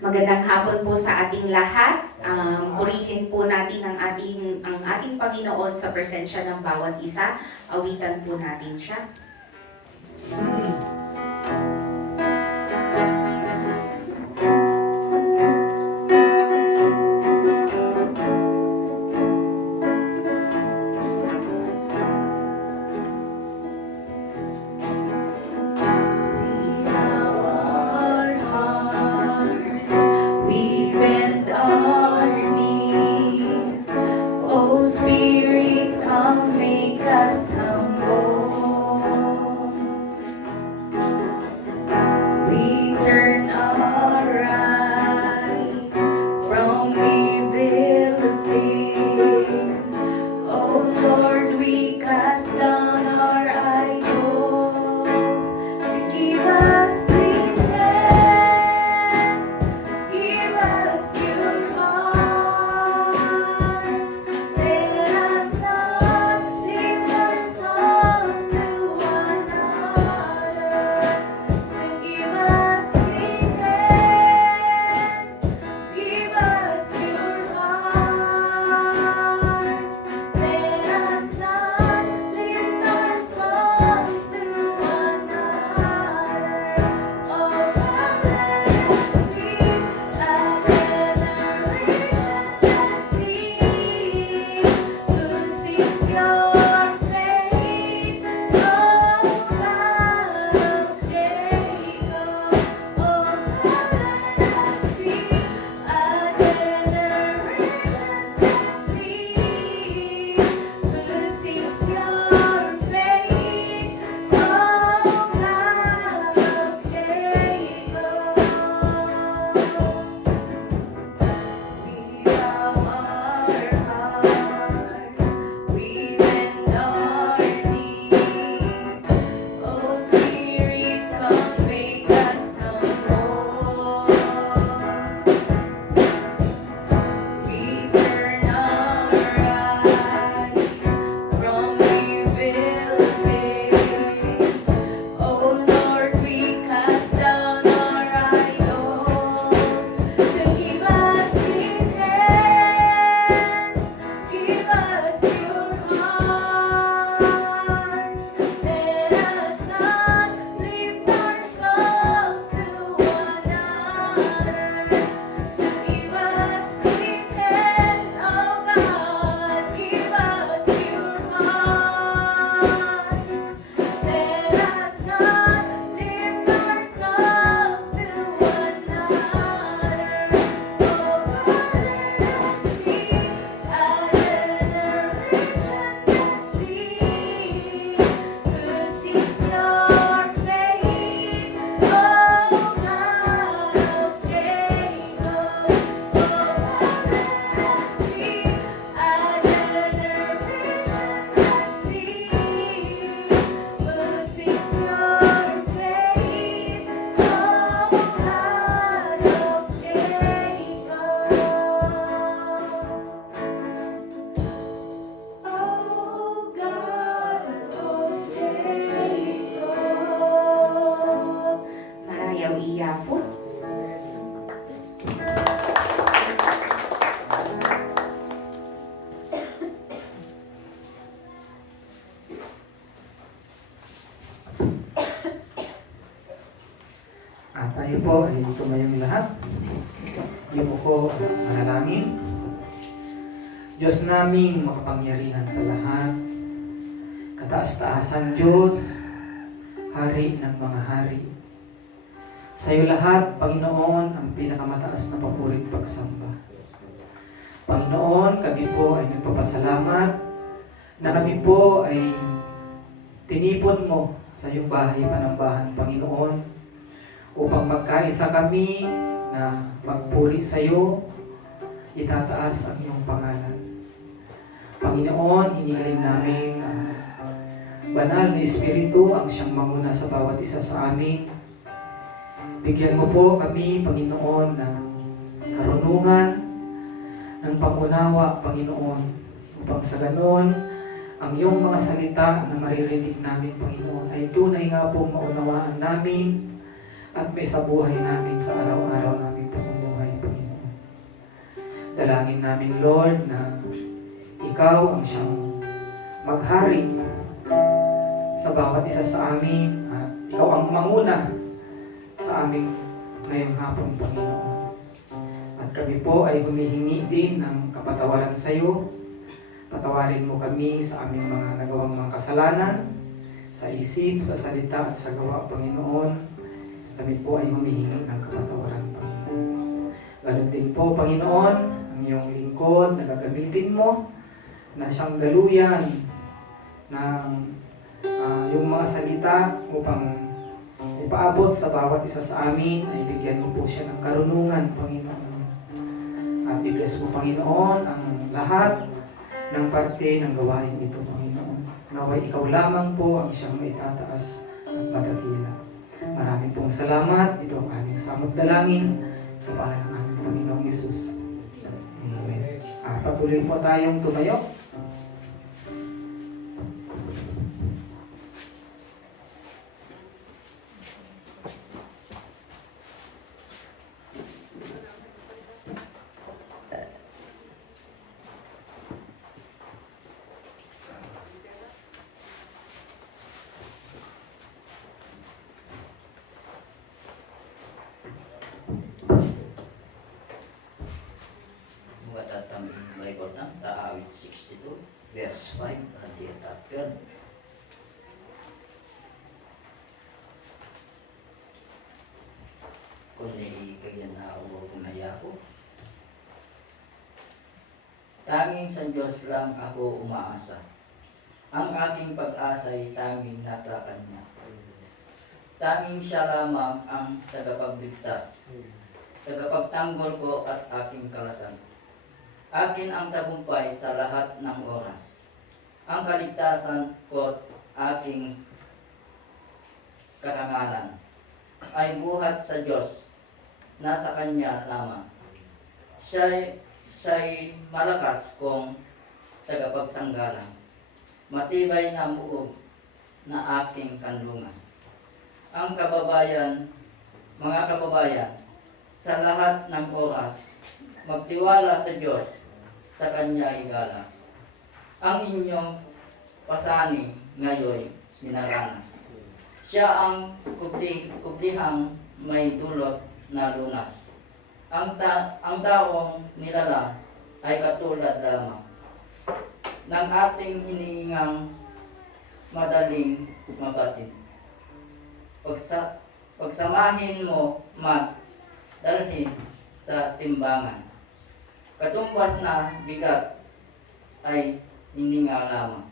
Magandang hapon po sa ating lahat. Purihin po natin ang ating Panginoon sa presensya ng bawat isa. Awitan po natin siya. Tayo po ay tumayong lahat. Yung po manalangin. Diyos naming makapangyarihan sa lahat, kataas-taasan Diyos, Hari ng mga hari. Sa iyo lahat, Panginoon, ang pinakamataas na papurit pagsamba. Panginoon, kami po ay nagpapasalamat na kami po ay tinipon mo sa iyong bahay panambahan, Panginoon, upang magkaisa kami na magpuri sa iyo, itataas ang iyong pangalan. Panginoon, hinihiling namin banal na Espiritu ang siyang manguna sa bawat isa sa amin. Bigyan mo po kami, Panginoon, ng karunungan, ng pangunawa, Panginoon, upang sa ganon, ang iyong mga salita na maririnig namin, Panginoon, ay tunay nga pong maunawaan namin at may sa buhay namin sa araw-araw namin pamumuhay, Panginoon. Dalangin namin, Lord, na Ikaw ang siyang maghari sa bawat isa sa amin at Ikaw ang manguna sa aming ngayong hapon, Panginoon. At kami po ay humihingi din ng kapatawaran sa iyo. Patawarin mo kami sa aming mga nagawang mga kasalanan, sa isip, sa salita at sa gawa, Panginoon. Kami po ay humihingi ng kapatawaran, Panginoon. Ganun din po, Panginoon, ang iyong lingkod na gagamitin mo na siyang daluyan ng yung mga salita upang ipaabot sa bawat isa sa amin ay bigyan mo po siya ng karunungan, Panginoon. At i-bless mo, Panginoon, ang lahat ng parte ng gawain ito, Panginoon. Naway ikaw lamang po ang siyang maitataas at madakila. Maraming pong salamat. Ito ang aming samot dalangin sa pangalan ng aming Panginoong Yesus. Amen. Patuloy po tayong tumayo. Buat datang Bible na Taawit 62 verse 5 at diatapyan. Kung kaya na ako kumaya ko. Tanging sa Diyos lang ako umaasa. Ang aking pag-asa ay tanging nasa Kanya. Tanging siya lamang ang tagapagligtas, tagapagtanggol ko at aking kalasan. Akin ang tagumpay sa lahat ng oras. Ang kaligtasan ko at aking karangalan ay buhat sa Diyos, nasa Kanya lamang. Siya'y malakas kong tagapagsanggalang, matibay na muog na aking kanlungan. Ang mga kababayan, sa lahat ng oras, magtiwala sa Diyos, sa Kanya igala. Ang inyong pasaning ngayon minaranas. Siya ang kublihang may dulot na lunas. Ang taong nilala ay katulad lamang ng ating hinihingang madaling mabatid. Pagsamahin mo man dalhin sa timbangan. Katumbas na bigat ay hininga lamang.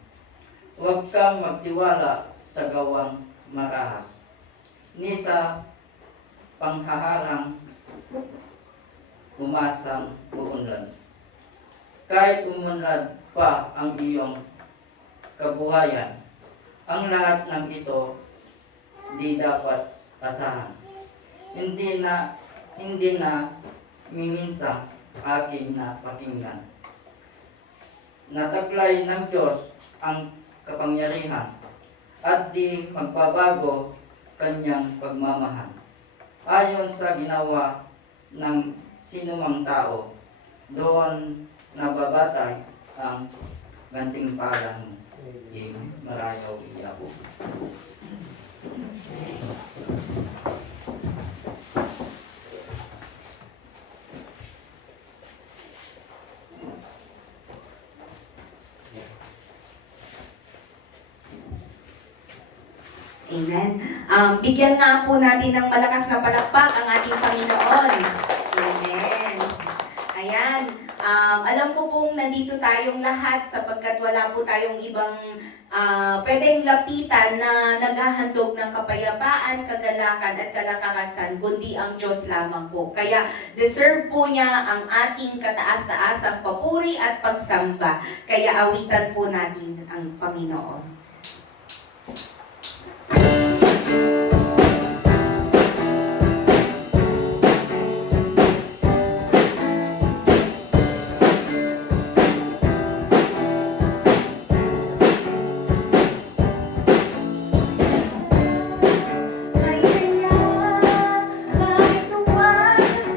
Huwag kang magtiwala sa gawang marahas, ni sa panghaharang umasang uunlad. Kahit umunlad pa ang iyong kabuhayan, ang lahat ng ito di dapat asahan. Hindi na miminsang aking napakinggan. Nataglay ng Diyos ang kapangyarihan at di magbabago Kanyang pagmamahal. Ayon sa ginawa ng sinumang tao, doon nababatay ang gantimpala mo. Marayaw Iyapo. Amen. Bigyan nga po natin ng malakas na palakpak ang ating Panginoon. Amen. Ayan. Alam ko pong nandito tayong lahat sapagkat wala po tayong ibang pwedeng lapitan na naghahandog ng kapayapaan, kagalakan at kalakasan, kundi ang Diyos lamang po. Kaya deserve po niya ang ating kataas-taasang papuri at pagsamba. Kaya awitan po natin ang Panginoon. May kaya, kahit tuwa sa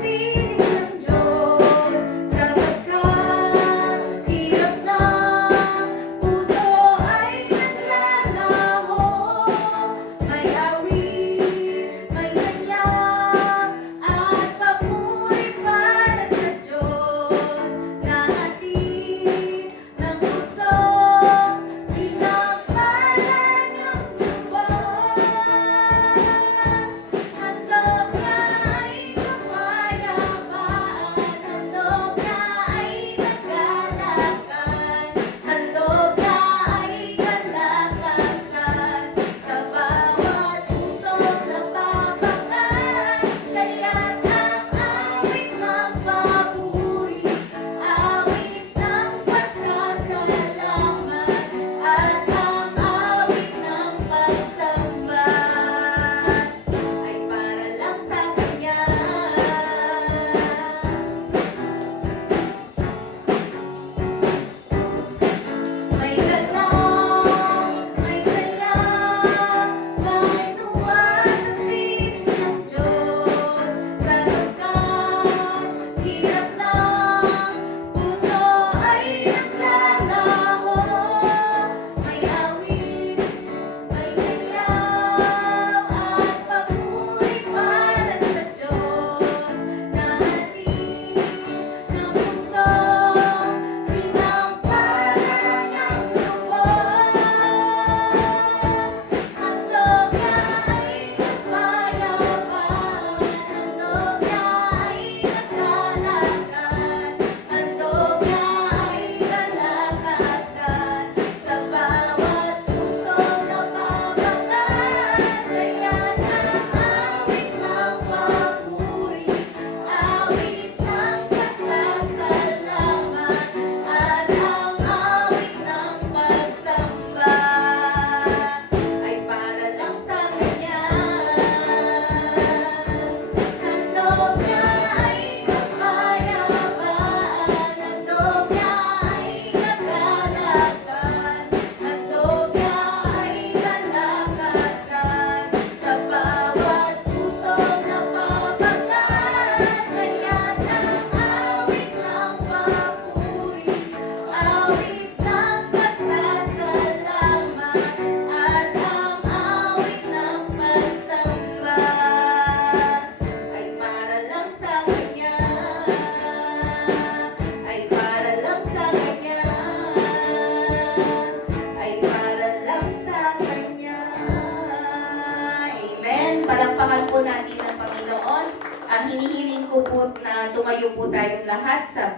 hinihiling ko po na tumayo po tayong lahat sa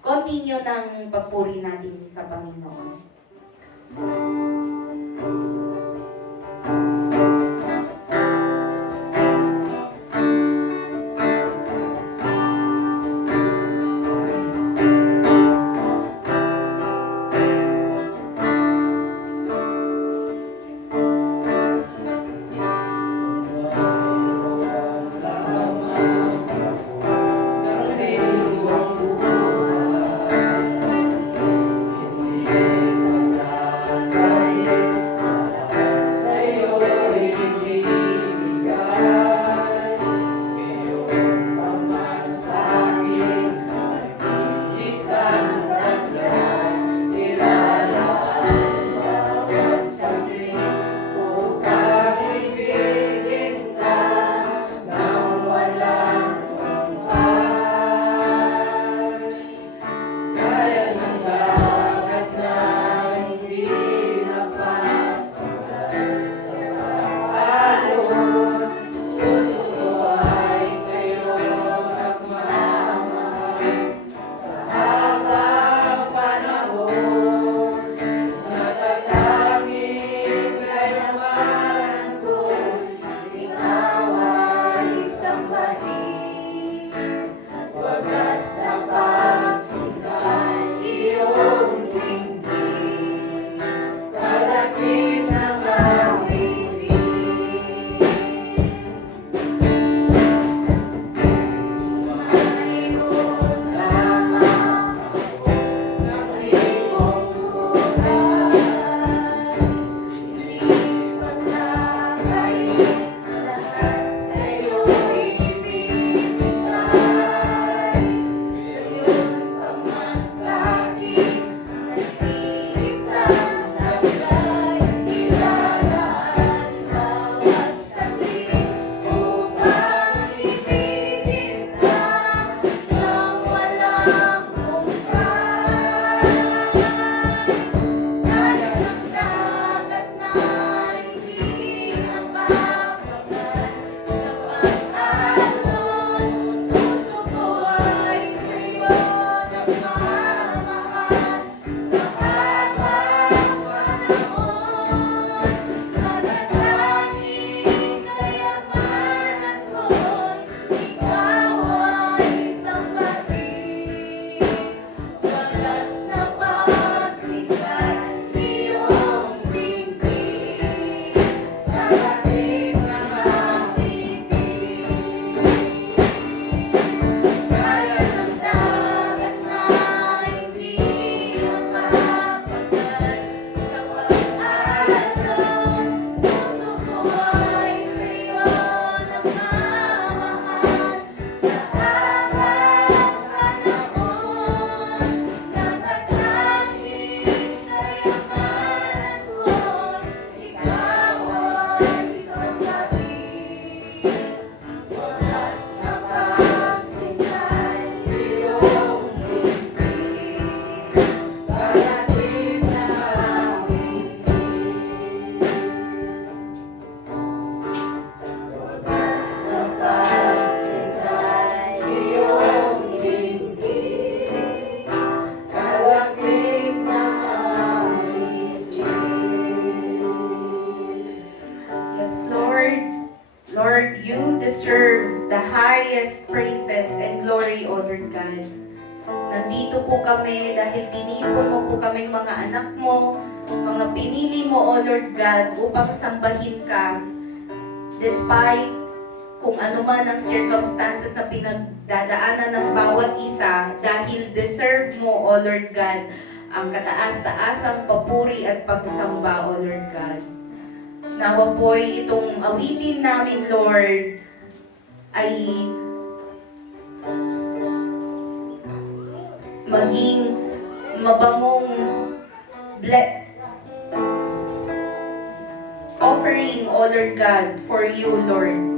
continue ng pagpuri natin sa Panginoon. Lord, you deserve the highest praises and glory, O Lord God. Nandito po kami dahil tinipon mo po kaming mga anak mo, mga pinili mo, O Lord God, upang sambahin ka. Despite kung ano man ang circumstances na pinagdadaanan ng bawat isa, dahil deserve mo, O Lord God, ang kataas-taasang papuri at pagsamba, O Lord God. Nawa po'y itong awitin namin, Lord, ay maging mabangong offering, O Lord God, for you, Lord.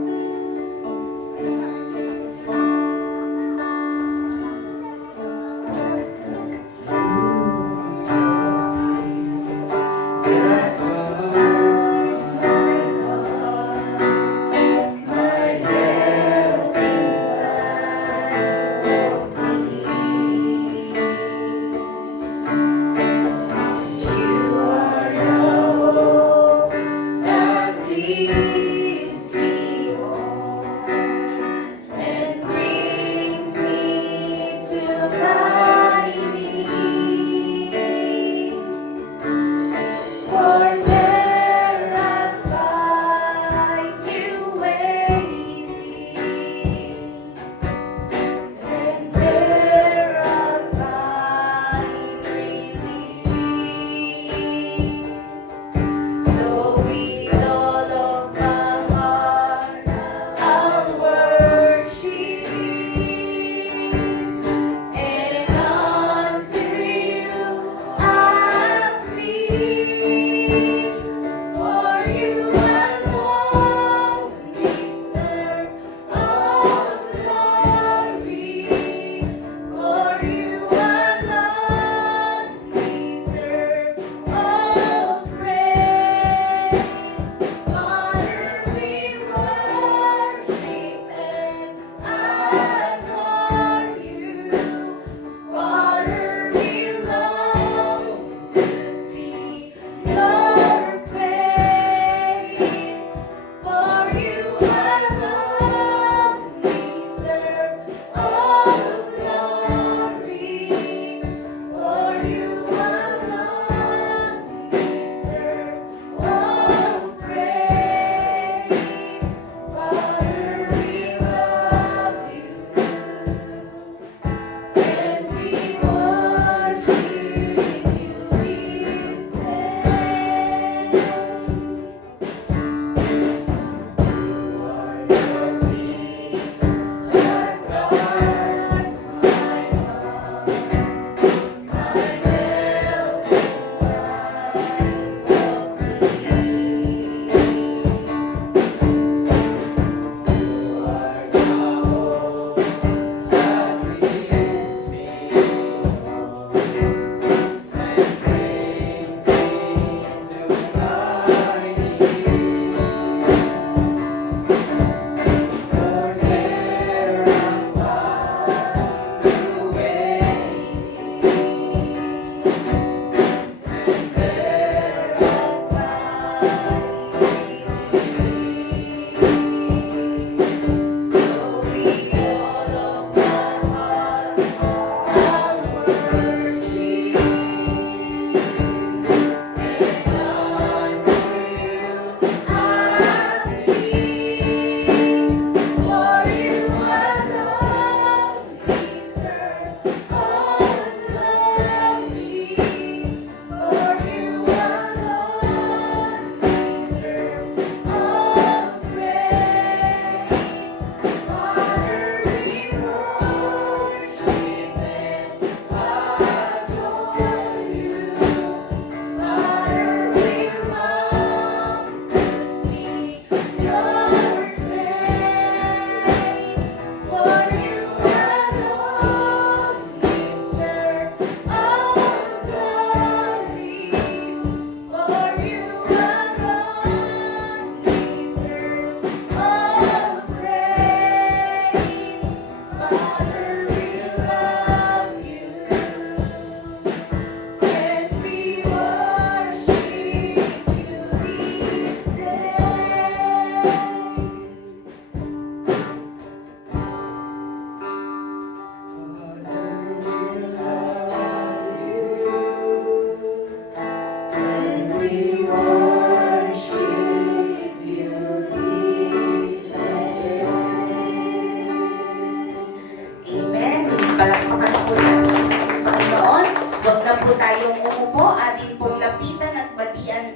tayong umupo, atin pong lapitan at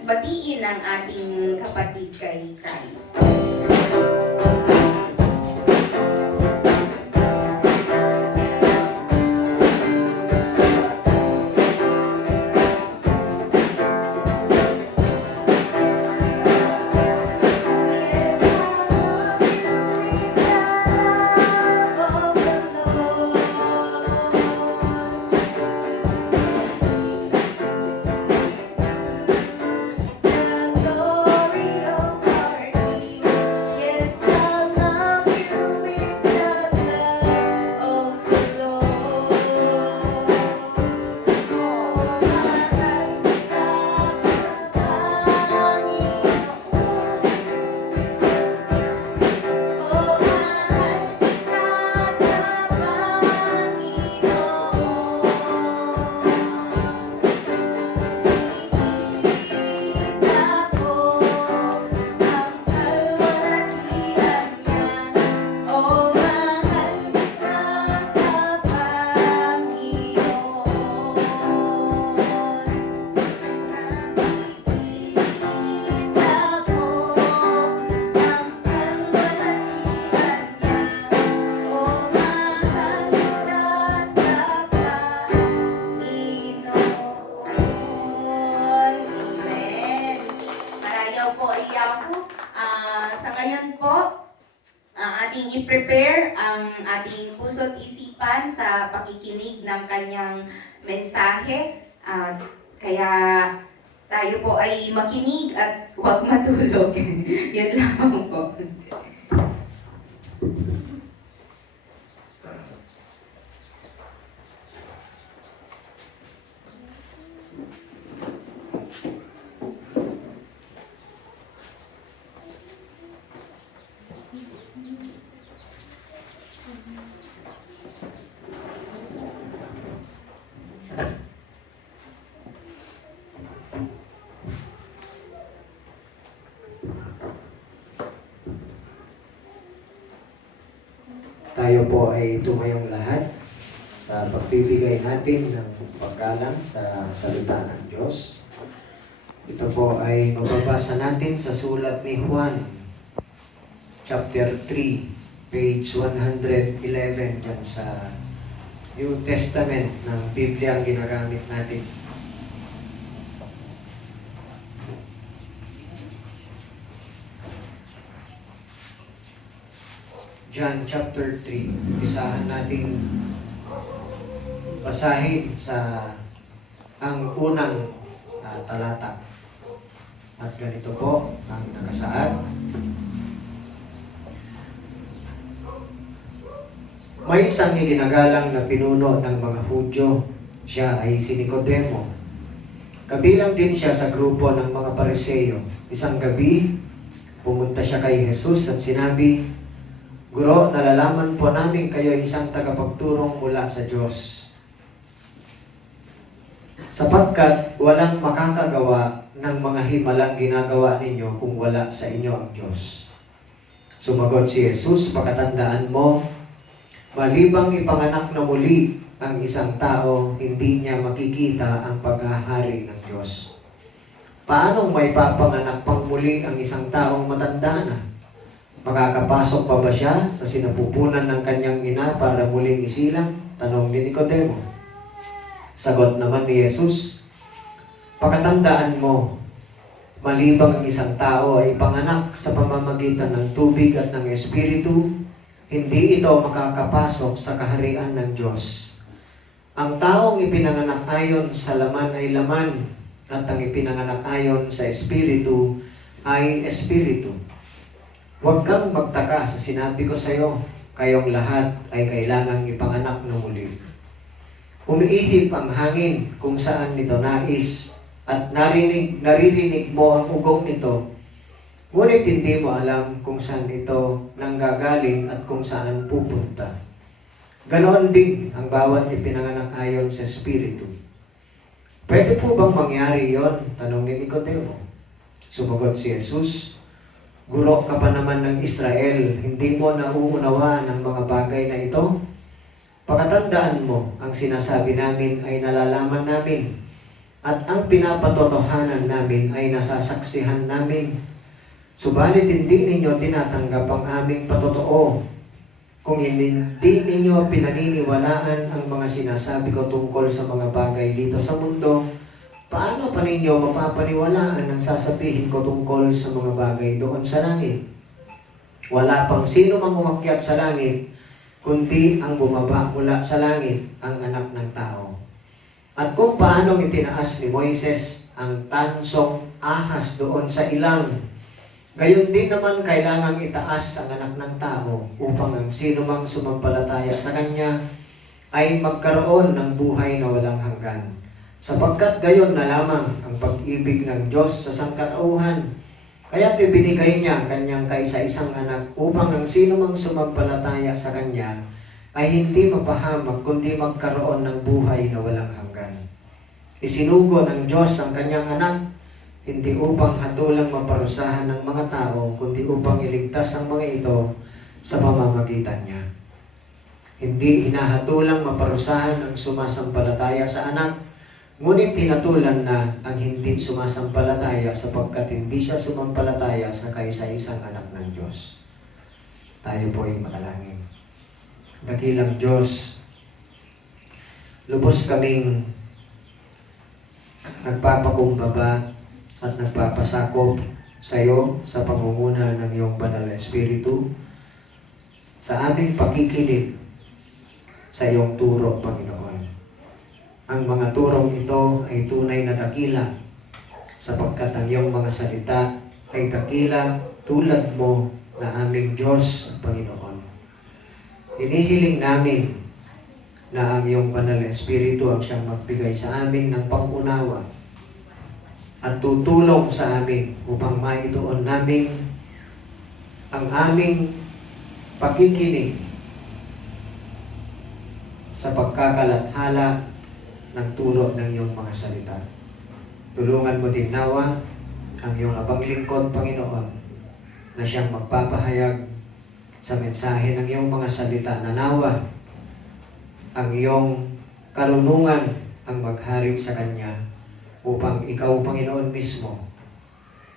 batiin ang ating kapatid kay Christ. Sa ngayon po, ating i-prepare ang ating puso't isipan sa pakikinig ng kanyang mensahe. Kaya tayo po ay makinig at huwag matulog. Yun lang po. Tayo po ay tumayong lahat sa pagbibigay natin ng paggalang sa salita ng Diyos. Ito po ay mababasa natin sa sulat ni Juan, chapter 3, page 111 dyan sa New Testament ng Biblia ang ginagamit natin. John chapter 3, isahan natin basahin sa ang unang talata. At ganito po ang nakasaad. May isang iginagalang na pinuno ng mga Hudyo. Siya ay si Nicodemo. Kabilang din siya sa grupo ng mga Pariseo. Isang gabi, pumunta siya kay Jesus at sinabi, "Guro, nalalaman po namin kayo ay isang tagapagturong mula sa Diyos. Sapagkat walang makakagawa ng mga himalang ginagawa ninyo kung wala sa inyo ang Diyos." Sumagot si Jesus, "Pakatandaan mo, malibang ipanganak na muli ang isang tao, hindi niya makikita ang paghahari ng Diyos." Paanong may papanganak pang muli ang isang taong matanda na? Makakapasok pa ba siya sa sinapupunan ng kanyang ina para muling isilang? Tanong ni Nicodemo. Sagot naman ni Jesus, "Pakatandaan mo, malibang ang isang tao ay panganak sa pamamagitan ng tubig at ng Espiritu, hindi ito makakapasok sa kaharian ng Diyos. Ang taong ipinanganak ayon sa laman ay laman, at ang ipinanganak ayon sa Espiritu ay Espiritu. Huwag kang magtaka sa sinabi ko sa iyo, kayong lahat ay kailangang ipanganak na muli. Umiihip ang hangin kung saan nito nais, at naririnig mo ang ugong nito, ngunit hindi mo alam kung saan ito nanggagaling at kung saan pupunta. Ganoon din ang bawat ipinanganak ayon sa Espiritu." "Pwede po bang mangyari yon?" tanong ni Nicodemo. Sumagot si Jesus, "Guro ka pa naman ng Israel, hindi mo nauunawa ng mga bagay na ito? Pakatandaan mo, ang sinasabi namin ay nalalaman namin, At ang pinapatotohanan namin ay nasasaksihan namin. Subalit hindi ninyo tinatanggap ang aming patotoo. Kung hindi ninyo pinaniniwalaan ang mga sinasabi ko tungkol sa mga bagay dito sa mundo, paano pa ninyo mapapaniwalaan ang sasabihin ko tungkol sa mga bagay doon sa langit? Wala pang sino mang umakyat sa langit, kundi ang bumaba mula sa langit, ang anak ng tao. At kung paanong itinaas ni Moises ang tansong ahas doon sa ilang, gayon din naman kailangang itaas ang anak ng tao upang ang sino mang sumampalataya sa kanya ay magkaroon ng buhay na walang hanggan. Sapagkat gayon na lamang ang pag-ibig ng Diyos sa sangkatauhan. Kaya't ibinigay niya ang kanyang kaisa-isang anak upang ang sino mang sumampalataya sa kanya ay hindi mapahamak kundi magkaroon ng buhay na walang hanggan. Isinugo ng Diyos ang kanyang anak hindi upang hatulang maparusahan ng mga tao, kundi upang iligtas ang mga ito sa pamamagitan niya. Hindi hinahatulang maparusahan ang sumasampalataya sa anak, ngunit hinatulan na ang hindi sumasampalataya sapagkat hindi siya sumampalataya sa kaisa-isang anak ng Diyos. Tayo po ay makalangin. Dakilang Diyos, lubos kaming nagpapakumbaba at nagpapasakop sa iyo sa pangunguna ng iyong banal na Espiritu sa aming pakikinig sa iyong turo, Panginoon. Ang mga turong ito ay tunay na dakila sapagkat ang iyong mga salita ay dakila tulad mo na aming Diyos, Panginoon. Inihiling namin na ang iyong banal na Espiritu ang siyang magbigay sa amin ng pangunawa at tutulong sa amin upang maituon namin ang aming pakikinig sa pagkakalathala ng turo ng iyong mga salita. Tulungan mo din nawa ang iyong abang lingkod, Panginoon, na siyang magpapahayag sa mensahe ng iyong mga salita na nawa ang iyong karunungan ang magharing sa Kanya upang ikaw, Panginoon mismo,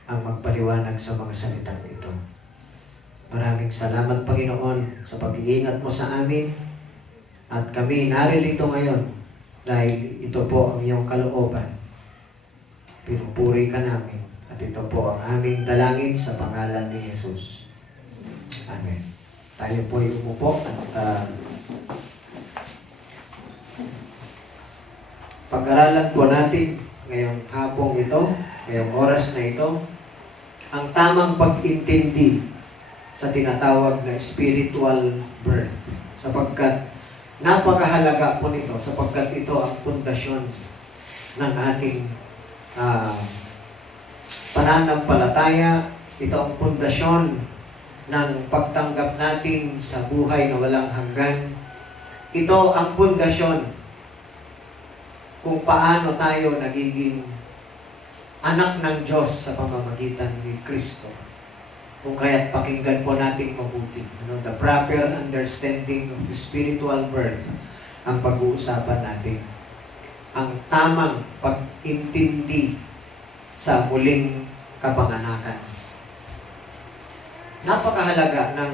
ang magpaliwanag sa mga salitang ito. Maraming salamat, Panginoon, sa pag-iingat mo sa amin at kami naririto ngayon dahil ito po ang iyong kalooban. Pinupuri ka namin at ito po ang aming dalangin sa pangalan ni Jesus. Amen. Tayo po ay umupo at pag-aralan po natin ngayong hapong ito, ngayong oras na ito, ang tamang pag-intindi sa tinatawag na spiritual birth. Sapagkat napakahalaga po nito, sapagkat ito ang pundasyon ng ating pananampalataya, ito ang pundasyon ng pagtanggap natin sa buhay na walang hanggan. Ito ang pundasyon kung paano tayo nagiging anak ng Diyos sa pamamagitan ni Kristo. Kung kaya't pakinggan po natin mabuti. The proper understanding of the spiritual birth ang pag-uusapan natin. Ang tamang pag-intindi sa muling kapanganakan. Napakahalaga ng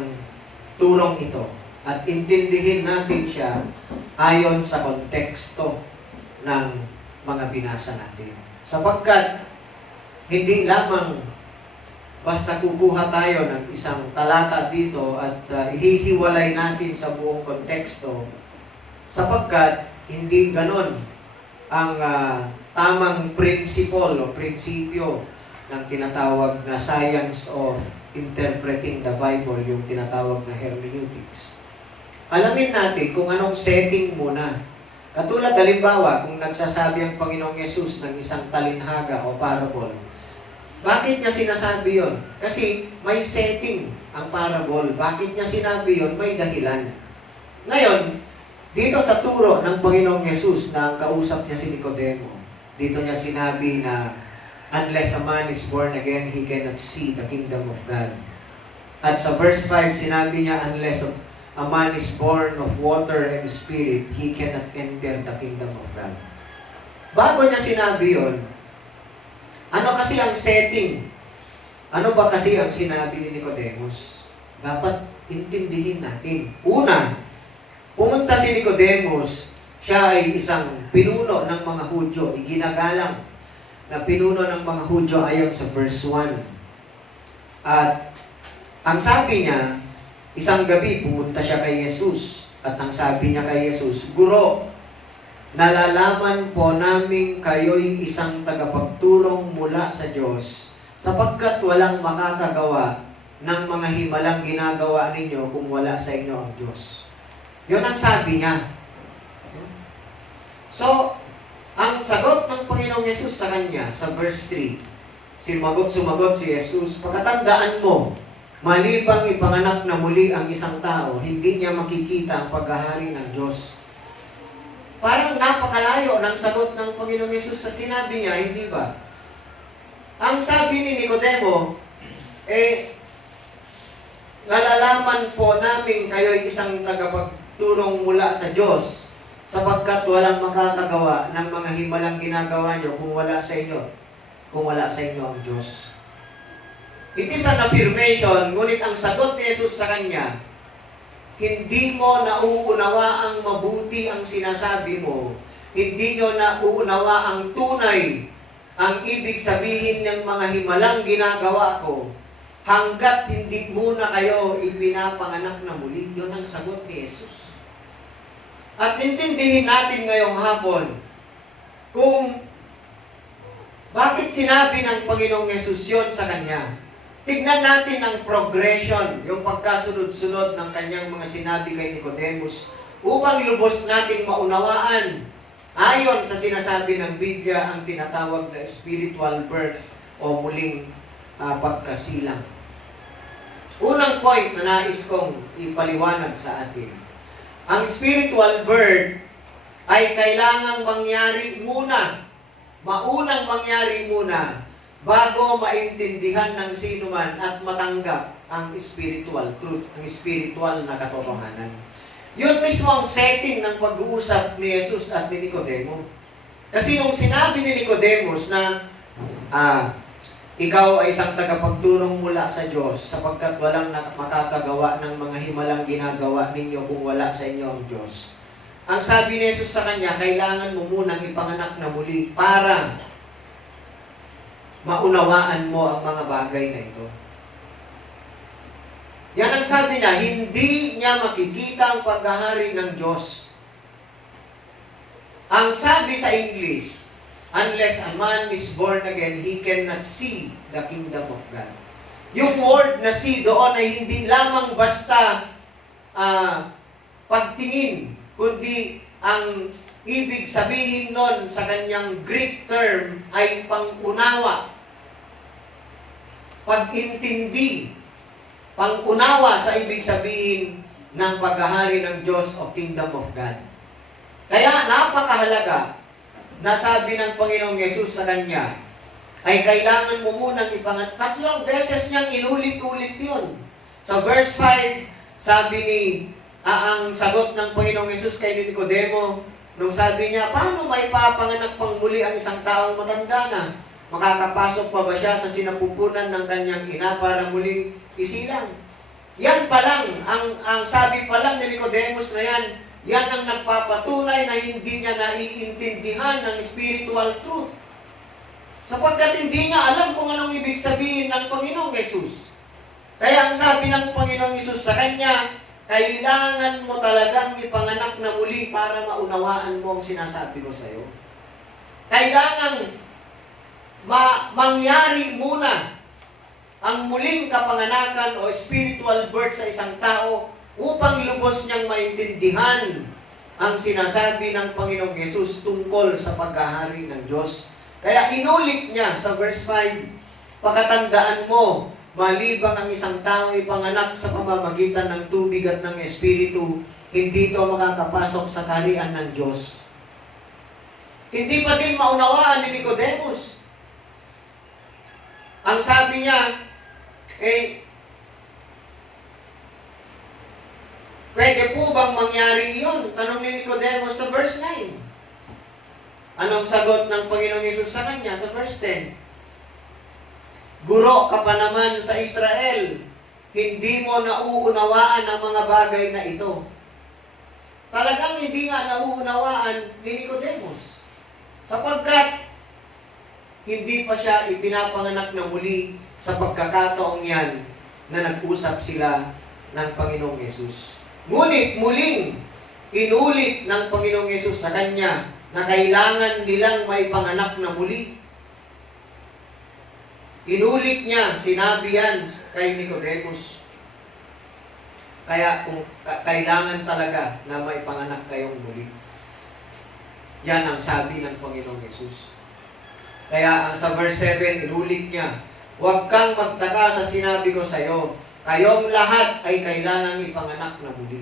turong ito at intindihin natin siya ayon sa konteksto ng mga binasa natin. Sapagkat hindi lamang basta kukuha tayo ng isang talata dito at ihihiwalay natin sa buong konteksto, sapagkat hindi ganon ang tamang principle o prinsipyo ng tinatawag na science of interpreting the Bible, yung tinatawag na hermeneutics. Alamin natin kung anong setting muna. Katulad, halimbawa, kung nagsasabi ang Panginoong Yesus ng isang talinhaga o parable, bakit niya sinasabi yon? Kasi may setting ang parable. Bakit niya sinabi yon? May dahilan. Ngayon, dito sa turo ng Panginoong Yesus na kausap niya si Nicodemo, dito niya sinabi na unless a man is born again, he cannot see the kingdom of God. At sa verse 5, sinabi niya, unless a man is born of water and spirit, he cannot enter the kingdom of God. bago niya sinabi yon, ano kasi ang setting? Ano ba kasi ang sinabi ni Nicodemus? Dapat intindihin natin. Una, pumunta si Nicodemus, siya ay isang pinuno ng mga Hudyo, iginagalang na pinuno ng mga Hudyo ayon sa verse 1. At ang sabi niya, isang gabi pumunta siya kay Jesus. At ang sabi niya kay Jesus, Guro, nalalaman po namin kayo'y isang tagapagturong mula sa Diyos sapagkat walang makakagawa ng mga himalang ginagawa ninyo kung wala sa inyo ang Diyos. Yun ang sabi niya. So, ang sagot ng Panginoong Yesus sa kanya, sa verse 3, sumagot si Jesus, pagkatandaan mo, malibang ipanganak na muli ang isang tao, hindi niya makikita ang paghahari ng Diyos. Parang napakalayo ng sagot ng Panginoong Yesus sa sinabi niya, hindi ba? Ang sabi ni Nicodemo, nalalaman po namin kayo'y isang tagapagturong mula sa Diyos sapagkat walang makakagawa ng mga himalang ginagawa nyo kung wala sa inyo. Kung wala sa inyo ang Diyos. It is an affirmation, ngunit ang sagot ni Jesus sa kanya, hindi mo nauunawa ang mabuti ang sinasabi mo, hindi nyo nauunawa ang tunay, ang ibig sabihin ng mga himalang ginagawa ko, hanggat hindi muna kayo ipinapanganak na muli. Yun ang sagot ni Jesus. At intindihin natin ngayong hapon kung bakit sinabi ng Panginoong Yesus yun sa kanya. Tignan natin ang progression, yung pagkasunod-sunod ng kanyang mga sinabi kay Nicodemus upang lubos nating maunawaan ayon sa sinasabi ng Biblia ang tinatawag na spiritual birth o muling pagkasilang. Unang point na nais kong ipaliwanag sa atin. Ang spiritual birth ay kailangang mangyari muna, maunang mangyari muna, bago maintindihan ng sino man at matanggap ang spiritual truth, ang spiritual na katotohanan. Yun mismo ang setting ng pag-uusap ni Jesus at ni Nicodemo. Kasi nung sinabi ni Nicodemus na ikaw ay isang tagapagturong mula sa Diyos sapagkat walang makakagawa ng mga himalang ginagawa ninyo kung wala sa inyo ang Diyos. Ang sabi ni Jesus sa kanya, kailangan mo munang ipanganak na muli para maunawaan mo ang mga bagay na ito. Yan ang sabi niya, hindi niya makikita ang paghahari ng Diyos. Ang sabi sa English, unless a man is born again, he cannot see the kingdom of God. Yung word na see doon ay hindi lamang basta pagtingin, kundi ang ibig sabihin nun sa kanyang Greek term ay pangunawa, pag-intindi, pangunawa sa ibig sabihin ng paghahari ng Diyos o Kingdom of God. Kaya napakahalaga na sabi ng Panginoong Yesus sa kanya, ay kailangan mo munang ipanganak. Tatlong beses niyang inulit-ulit yun. Sa verse 5, sabi ni, ang sagot ng Panginoong Yesus kay Nicodemo, nung sabi niya, paano may papanganak pang muli ang isang taong matanda na? Makakapasok pa ba siya sa sinapupunan ng kanyang ina para muling isilang? Yan pa lang, ang sabi pa lang ni Nicodemus na yan ang nagpapatunay na hindi niya naiintindihan ng spiritual truth. Sapagkat hindi niya alam kung anong ibig sabihin ng Panginoong Yesus. Kaya ang sabi ng Panginoong Yesus sa kanya, kailangan mo talagang ipanganak na muli para maunawaan mo ang sinasabi ko sa iyo. Kailangan mangyari muna ang muling kapanganakan o spiritual birth sa isang tao upang lubos niyang maintindihan ang sinasabi ng Panginoong Yesus tungkol sa paghahari ng Diyos. Kaya inulit niya sa verse 5, pagkatandaan mo, malibang ang isang tao ipanganak sa pamamagitan ng tubig at ng Espiritu, hindi ito makakapasok sa kaharian ng Diyos. Hindi pa din maunawaan ni Nicodemus. Ang sabi niya, pwede po bang mangyari iyon? Tanong ni Nicodemus sa verse 9. Anong sagot ng Panginoong Yesus sa kanya sa verse 10? Guro ka pa naman sa Israel, hindi mo nauunawaan ang mga bagay na ito. Talagang hindi nga nauunawaan ni Nicodemus. Sapagkat hindi pa siya ipinapanganak na muli sa pagkakataong yan na nag-usap sila ng Panginoong Yesus. Ngunit muling inulit ng Panginoong Yesus sa kanya na kailangan nilang maipanganak na muli. Inulit niya, sinabi yan kay Nicodemus. Kaya kung kailangan talaga na maipanganak kayong muli. Yan ang sabi ng Panginoong Yesus. Kaya sa verse 7, inulit niya, huwag kang magtaka sa sinabi ko sa iyo, kayong lahat ay kailangang ipanganak na muli.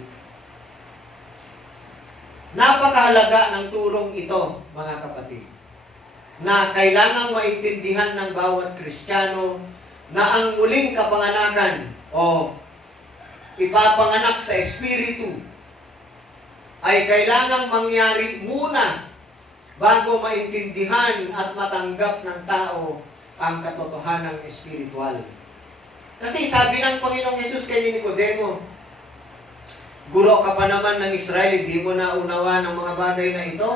Napakahalaga ng turong ito, mga kapatid, na kailangang maintindihan ng bawat Kristiyano na ang muling kapanganakan o ipapanganak sa Espiritu ay kailangang mangyari muna bago maintindihan at matanggap ng tao ang katotohanan espiritual. Kasi sabi ng Panginoong Yesus kay Nicodemo, guro ka pa naman ng Israel, hindi mo na unawa ng mga bagay na ito?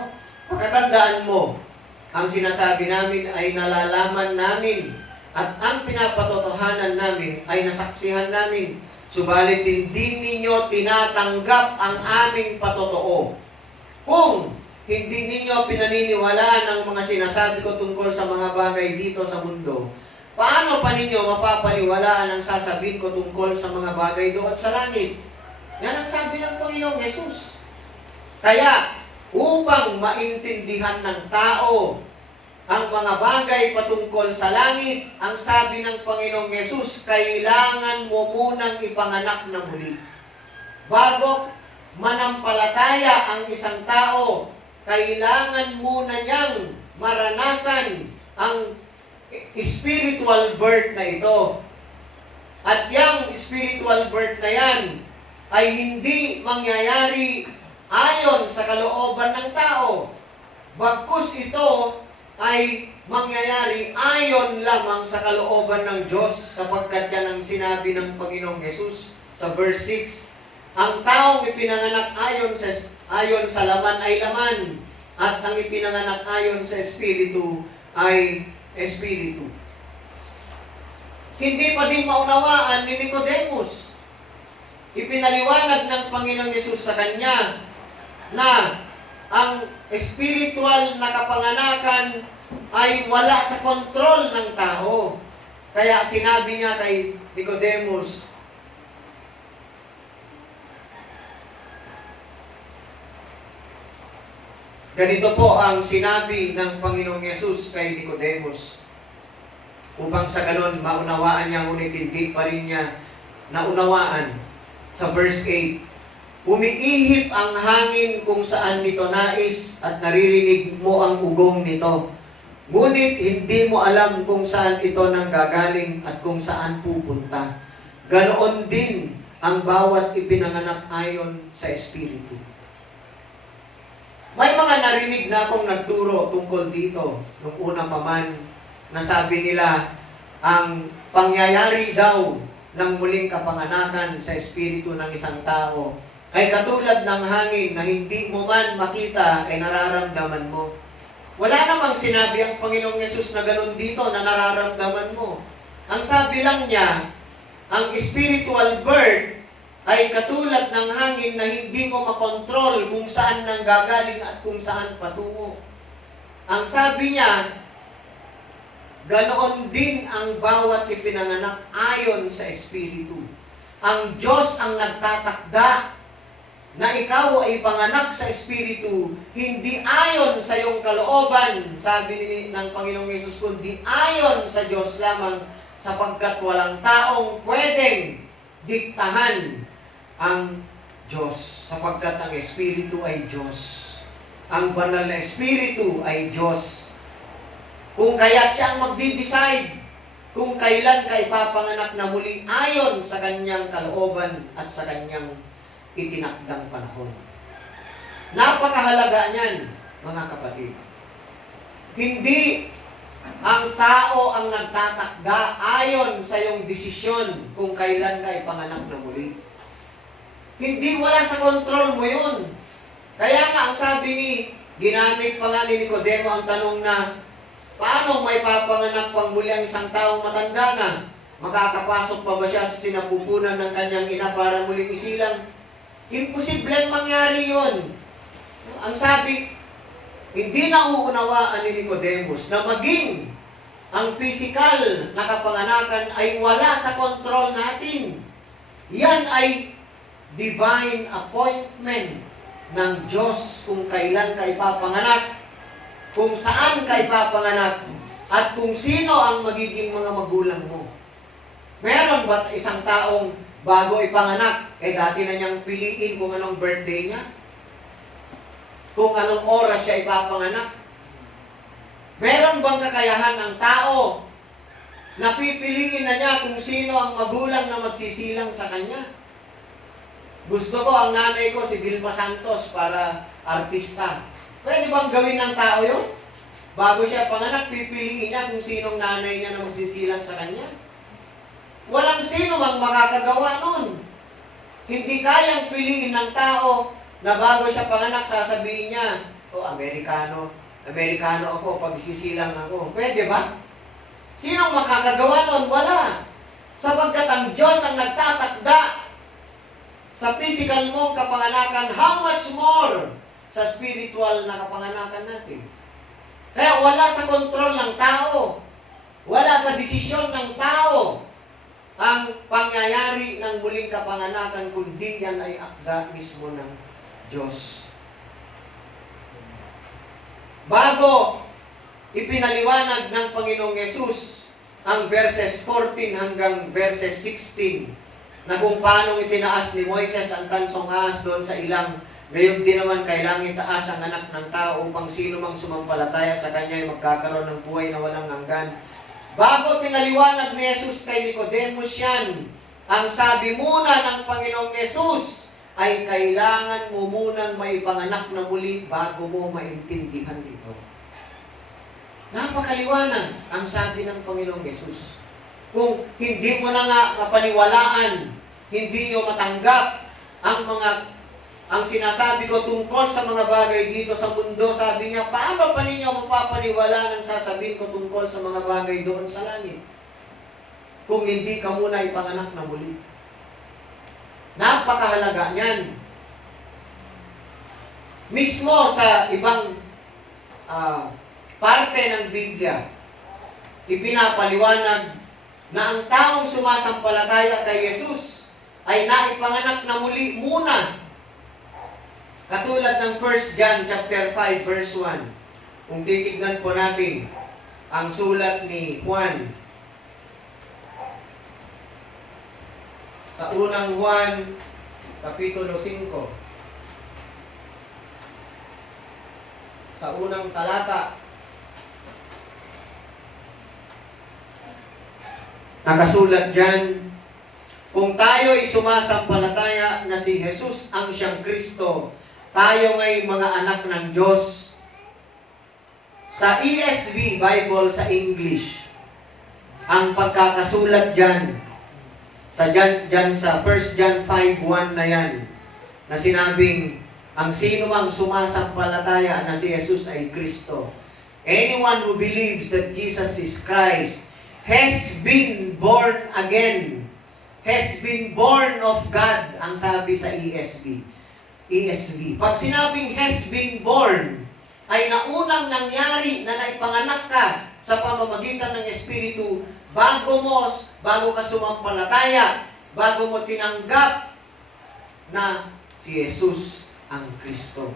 Pagkatandaan mo, ang sinasabi namin ay nalalaman namin at ang pinapatotohanan namin ay nasaksihan namin. Subalit hindi ninyo tinatanggap ang aming patotoo. Kung hindi ninyo pinaniniwalaan ang mga sinasabi ko tungkol sa mga bagay dito sa mundo, paano pa ninyo mapapaniwalaan ang sasabihin ko tungkol sa mga bagay doon sa langit? Yan ang sabi ng Panginoong Yesus. Kaya, upang maintindihan ng tao ang mga bagay patungkol sa langit, ang sabi ng Panginoong Yesus, kailangan mo munang ipanganak na muli. Bago manampalataya ang isang tao, kailangan muna niyang maranasan ang spiritual birth na ito. At yung spiritual birth na yan ay hindi mangyayari ayon sa kalooban ng tao. Bagkus ito ay mangyayari ayon lamang sa kalooban ng Diyos, sapagkat yan ang sinabi ng Panginoong Yesus sa verse 6. Ang taong ipinanganak ayon sa laman ay laman, at ang ipinanganak ayon sa Espiritu ay Espiritu. Hindi pa din maunawaan ni Nicodemus. Ipinaliwanag ng Panginoong Yesus sa kanya na ang spiritual na kapanganakan ay wala sa kontrol ng tao. Kaya sinabi niya kay Nicodemus, ganito po ang sinabi ng Panginoong Yesus kay Nicodemus. Upang sa ganon, maunawaan niya, ngunit hindi pa rin niya naunawaan. Sa verse 8, umiihip ang hangin kung saan nito nais at naririnig mo ang ugong nito. Ngunit hindi mo alam kung saan ito nanggagaling at kung saan pupunta. Ganoon din ang bawat ipinanganak ayon sa Espiritu. May mga narinig na akong nagturo tungkol dito nung una pa man, na sabi nila ang pangyayari daw ng muling kapanganakan sa espiritu ng isang tao ay katulad ng hangin na hindi mo man makita ay nararamdaman mo. Wala namang sinabi ang Panginoong Yesus na ganun dito na nararamdaman mo. Ang sabi lang niya, ang spiritual birth ay katulad ng hangin na hindi mo makontrol kung saan nanggagaling at kung saan patungo. Ang sabi niya, ganoon din ang bawat ipinanganak ayon sa Espiritu. Ang Diyos ang nagtatakda na ikaw ay panganak sa Espiritu, hindi ayon sa iyong kalooban, sabi ng Panginoong Yesus, kundi ayon sa Diyos lamang, sapagkat walang taong pwedeng diktahan ang Diyos, sapagkat ang Espiritu ay Diyos. Ang banal na Espiritu ay Diyos. Kung kaya't siya ang magdi-decide kung kailan ka ipapanganak na muli ayon sa kanyang kalooban at sa kanyang itinakdang panahon. Napakahalaga niyan, mga kapatid. Hindi ang tao ang nagtatakda ayon sa iyong desisyon kung kailan ka ipanganak na muli. Hindi, wala sa kontrol mo yun. Kaya nga, ang sabi ginamit pa nga ni Nicodemo ang tanong na, paano may papanganak pang muli ang isang taong matanda na? Makakapasok pa ba siya sa sinapupunan ng kanyang ina para muling isilang? Imposible mangyari yun. Ang sabi, hindi nauunawaan ni Nicodemus na maging ang physical na kapanganakan ay wala sa kontrol natin. Yan ay divine appointment ng Diyos kung kailan ka ipapanganak, kung saan ka ipapanganak, at kung sino ang magiging mga magulang mo. Meron ba isang taong bago ipanganak, dati na niyang piliin kung anong birthday niya? Kung anong oras siya ipapanganak? Meron bang kakayahan ng tao na pipiliin na niya kung sino ang magulang na magsisilang sa kanya? Gusto ko ang nanay ko si Vilma Santos para artista. Pwede bang gawin ng tao yun? Bago siya panganak, pipiliin niya kung sinong nanay niya na magsisilang sa kanya. Walang sino mang makakagawa nun. Hindi kayang piliin ng tao na bago siya panganak, sasabihin niya, Amerikano ako, pagsisilang ako. Pwede ba? Sinong makakagawa nun? Wala. Sapagkat ang Diyos ang nagtatakda sa physical mong kapanganakan, how much more sa spiritual na kapanganakan natin. Kaya wala sa kontrol ng tao, wala sa desisyon ng tao ang pangyayari ng muling kapanganakan, kundi yan ay akda mismo ng Diyos. Bago ipinaliwanag ng Panginoong Yesus ang verses 14 hanggang verses 16, na kung paano itinaas ni Moises ang tansong ahas doon sa ilang, gayon din naman kailangan itaas ang anak ng tao upang sino mang sumampalataya sa kanya ay magkakaroon ng buhay na walang hanggan. Bago pinaliwanag ni Jesus kay Nicodemus yan, ang sabi muna ng Panginoong Yesus ay kailangan mo munang maipanganak na muli bago mo maintindihan ito. Napakaliwanag ang sabi ng Panginoong Yesus. Kung hindi mo na nga mapaniwalaan, hindi nyo matanggap ang sinasabi ko tungkol sa mga bagay dito sa mundo, sabi niya, paano pa ninyo mapapaniwalaan ang sasabihin ko tungkol sa mga bagay doon sa langit? Kung hindi ka muna ipanganak na muli. Napakahalaga niyan. Mismo sa ibang parte ng Biblia, ipinapaliwanag na ang taong sumasampalataya kay Jesus ay naipanganak na muli muna. Katulad ng 1 John chapter 5 verse 1. Kung titignan po natin ang sulat ni Juan sa unang Juan kapitulo 5, sa unang talata, nakasulat dyan, kung tayo ay sumasampalataya na si Jesus ang siyang Kristo, tayo ngay mga anak ng Diyos. Sa ESV Bible sa English, ang pagkakasulat dyan, sa 1 John 5:1 na yan, na sinabing, ang sino mang sumasampalataya na si Jesus ay Kristo. Anyone who believes that Jesus is Christ has been born again. Has been born of God, ang sabi sa ESV. Pag sinabing has been born, ay naunang nangyari na naipanganak ka sa pamamagitan ng Espiritu bago ka sumampalataya, bago mo tinanggap na si Jesus ang Kristo.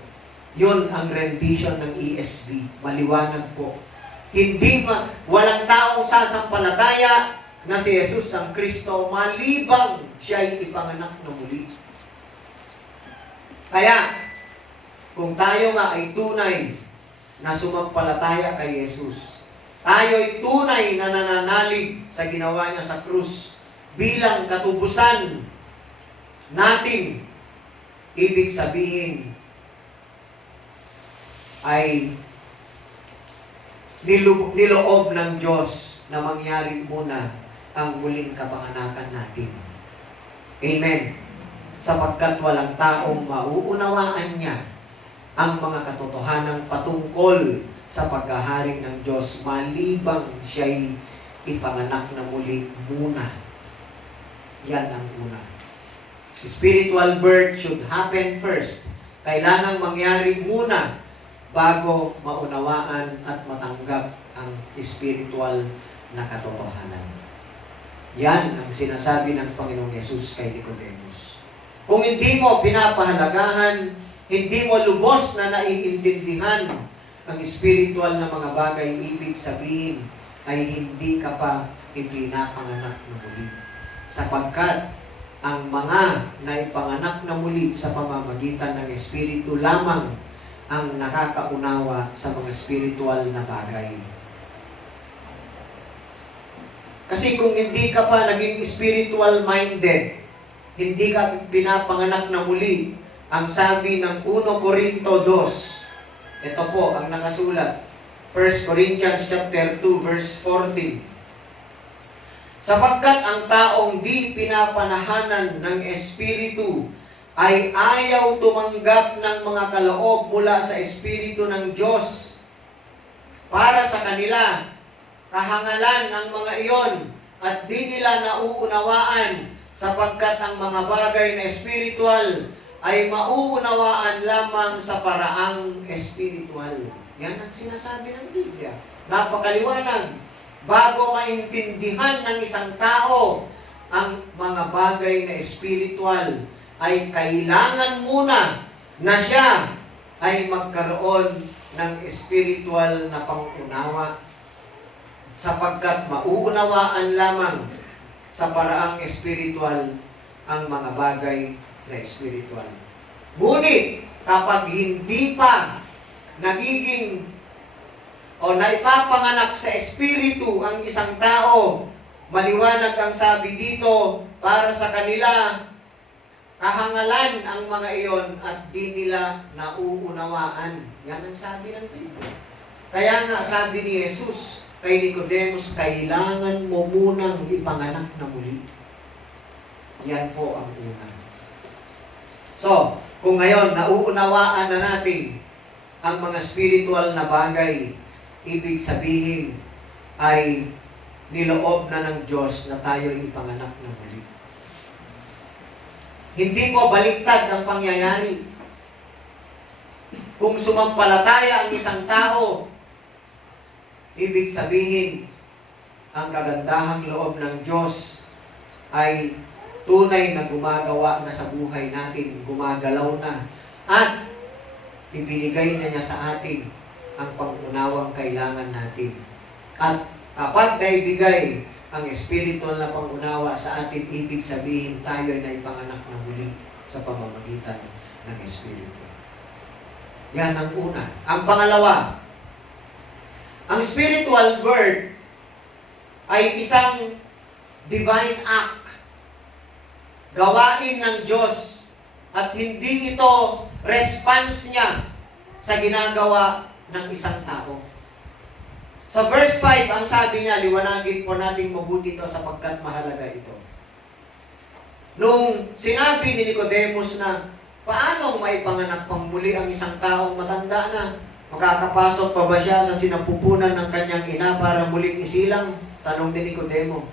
Yun ang rendition ng ESV. Maliwanag po. Walang taong sasampalataya na si Jesus ang Kristo malibang siya ay ipanganak na muli. Kaya, kung tayo nga ay tunay na sumampalataya kay Jesus, tayo ay tunay na nananalig sa ginawa niya sa krus bilang katubusan natin, ibig sabihin ay niloob ng Diyos na mangyari muna ang muling kapanganakan natin. Amen. Sapagkat walang taong mauunawaan niya ang mga katotohanan patungkol sa paghaharing ng Diyos malibang siya'y ipanganak na muli muna. Yan ang una. Spiritual birth should happen first. Kailangang mangyari muna bago maunawaan at matanggap ang spiritual na katotohanan. Yan ang sinasabi ng Panginoong Yesus kay Nicodemus. Kung hindi mo pinapahalagahan, hindi mo lubos na naiintindihan ang spiritual na mga bagay, ibig sabihin ay hindi ka pa ipinapanganak na muli. Sapagkat ang mga naipanganak na muli sa pamamagitan ng Espiritu lamang ang nakakaunawa sa mga spiritual na bagay. Kasi kung hindi ka pa naging spiritual minded, hindi ka pinapanganak na muli, ang sabi ng 1 Corinto 2, ito po ang nakasulat, 1 Corinthians chapter 2 verse 14. Sapagkat ang taong di pinapanahanan ng Espiritu ay ayaw tumanggap ng mga kaloob mula sa Espiritu ng Diyos. Para sa kanila, kahangalan ng mga iyon at di nila nauunawaan sapagkat ang mga bagay na espiritual ay mauunawaan lamang sa paraang espiritual. Yan ang sinasabi ng Biblia. Napakaliwanag. Bago maintindihan ng isang tao ang mga bagay na espiritual, ay kailangan muna na siya ay magkaroon ng espiritual na pangunawa sapagkat mauunawaan lamang sa paraang espiritual ang mga bagay na espiritual. Ngunit kapag hindi pa nagiging o naipapanganak sa espiritu ang isang tao, maliwanag ang sabi dito, para sa kanila kahangalan ang mga iyon at di nila nauunawaan. Yan ang sabi ng Biblia. Kaya nga sabi ni Jesus kay Nicodemus, kailangan mo munang ipanganak na muli. Yan po ang una. So, kung ngayon nauunawaan na natin ang mga spiritual na bagay, ibig sabihin ay niloob na ng Diyos na tayo ipanganak na muli. Hindi mo baliktad ang pangyayari. Kung sumampalataya ang isang tao, ibig sabihin, ang kagandahang loob ng Diyos ay tunay na gumagawa na sa buhay natin, gumagalaw na, at ibinigay na niya sa atin ang pangunawang kailangan natin. At kapag naibigay ang espiritual na pangunawa sa atin, ibig sabihin tayo ay naipanganak na muli sa pamamagitan ng Espiritu. Yan ang una. Ang pangalawa, ang spiritual birth ay isang divine act, gawain ng Diyos, at hindi ito response niya sa ginagawa ng isang tao. Sa verse 5, ang sabi niya, liwanagin po natin mabuti ito sapagkat mahalaga ito. Nung sinabi ni Nicodemus na, paano maipanganak pang muli ang isang taong matanda na? Makakapasok pa ba siya sa sinapupunan ng kanyang ina para muling isilang? Tanong ni Nicodemo.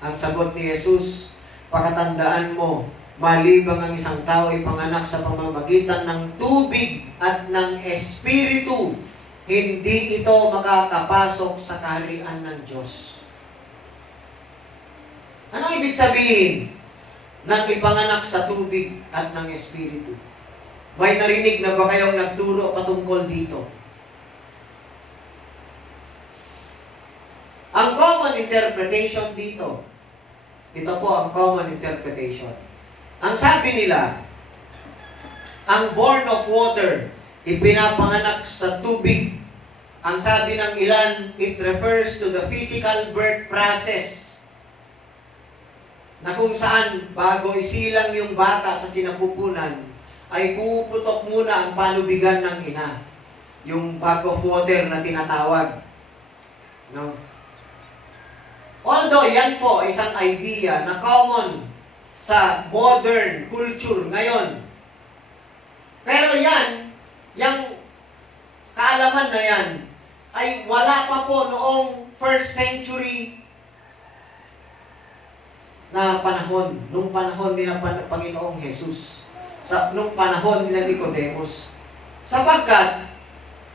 Ang sagot ni Jesus, pakatandaan mo, malibang ang isang tao ay panganak sa pamamagitan ng tubig at ng espiritu, hindi ito makakapasok sa kaharian ng Diyos. Ano ibig sabihin ng ipanganak sa tubig at ng espiritu? May narinig na ba kayong nagturo patungkol dito? Ang common interpretation dito, ito po ang common interpretation. Ang sabi nila, ang born of water, ipinapanganak sa tubig. Ang sabi ng ilan, it refers to the physical birth process. Na kung saan, bago isilang yung bata sa sinapupunan, ay pumuputok muna ang palubigan ng ina. Yung bag of water na tinatawag. No? Although yan po isang idea na common sa modern culture ngayon. Pero yan, yung kaalaman na yan, ay wala pa po noong first century na panahon, nung panahon nila Panginoong Jesus, nung panahon nila Nicodemus. Sapagkat,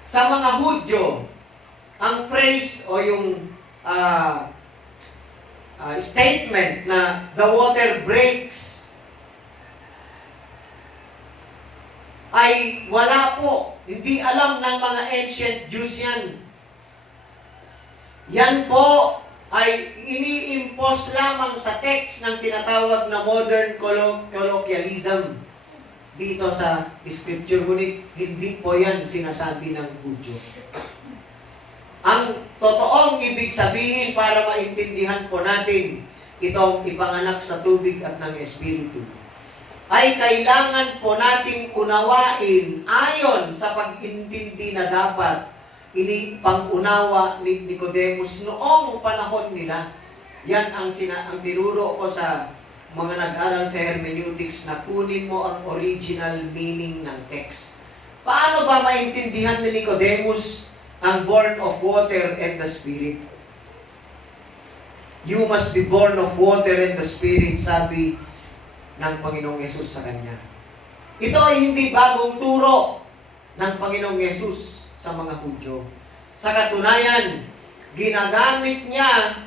sa mga Hudyo, ang phrase o yung statement na the water breaks ay wala po. Hindi alam ng mga ancient Jews yan. Yan po ay ini-impose lamang sa text ng tinatawag na modern colloquialism dito sa scripture. Ngunit hindi po yan sinasabi ng Hudyo. Ang totoong ibig sabihin para maintindihan po natin itong ipanganak sa tubig at ng Espiritu ay kailangan po nating unawain ayon sa pag-intindi na dapat pang-unawa ni Nicodemus noong panahon nila. Yan ang tinuro ko sa mga nag-aral sa hermeneutics na kunin mo ang original meaning ng text. Paano ba maintindihan ni Nicodemus ang born of water and the Spirit? You must be born of water and the Spirit, sabi ng Panginoong Yesus sa kanya. Ito ay hindi bagong turo ng Panginoong Yesus sa mga Hudyo. Sa katunayan, ginagamit niya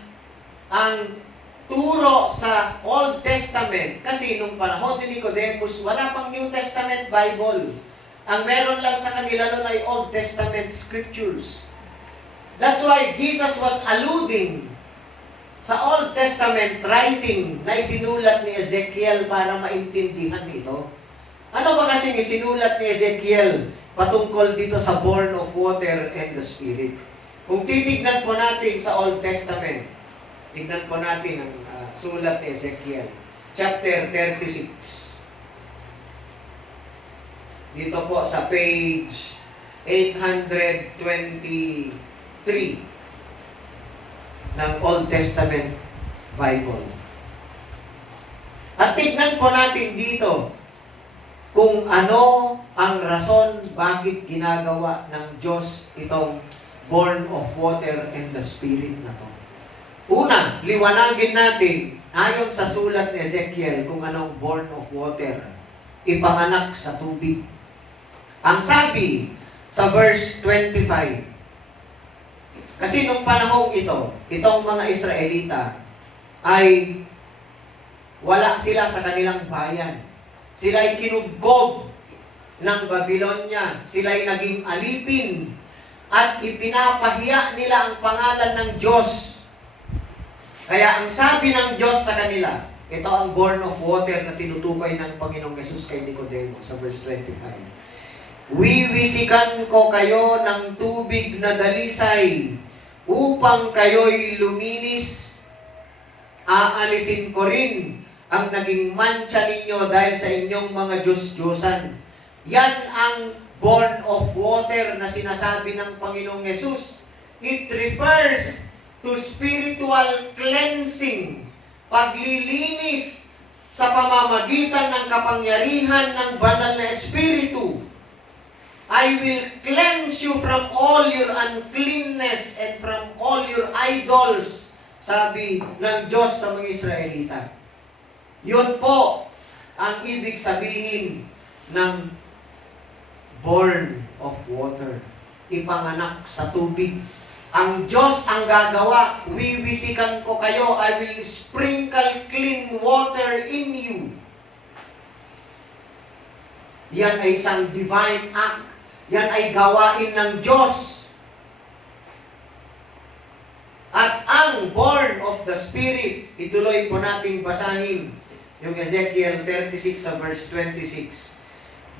ang turo sa Old Testament. Kasi nung panahon ni Nicodemus, wala pang New Testament Bible. Ang meron lang sa kanila noon ay Old Testament scriptures. That's why Jesus was alluding sa Old Testament writing na isinulat ni Ezekiel para maintindihan ito. Ano ba kasing isinulat ni Ezekiel patungkol dito sa born of water and the Spirit? Kung titignan po natin sa Old Testament, tignan po natin ang sulat ni Ezekiel, chapter 36. Dito po sa page 823 ng Old Testament Bible. At tignan po natin dito kung ano ang rason bakit ginagawa ng Diyos itong born of water and the Spirit na to. Una, liwanagin natin ayon sa sulat ni Ezekiel kung anong born of water, ipanganak sa tubig. Ang sabi sa verse 25, kasi nung panahong ito, itong mga Israelita ay wala sila sa kanilang bayan. Sila ay kinugkob ng Babylonia. Sila ay naging alipin at ipinapahiya nila ang pangalan ng Diyos. Kaya ang sabi ng Diyos sa kanila, ito ang born of water na tinutukoy ng Panginoong Jesus kay Nicodemus sa verse 25. Wiwisikan ko kayo ng tubig na dalisay upang kayo'y luminis. Aalisin ko rin ang naging mancha ninyo dahil sa inyong mga Diyos-Diyosan. Yan ang born of water na sinasabi ng Panginoong Yesus. It refers to spiritual cleansing, paglilinis sa pamamagitan ng kapangyarihan ng banal na Espiritu. I will cleanse you from all your uncleanness and from all your idols, sabi ng Diyos sa mga Israelita. Yun po ang ibig sabihin ng born of water, ipanganak sa tubig. Ang Diyos ang gagawa, wiwisikan ko kayo, I will sprinkle clean water in you. Yan ay isang divine act. Yan ay gawain ng Diyos. At ang born of the Spirit, ituloy po nating basahin yung Ezekiel 36 sa verse 26.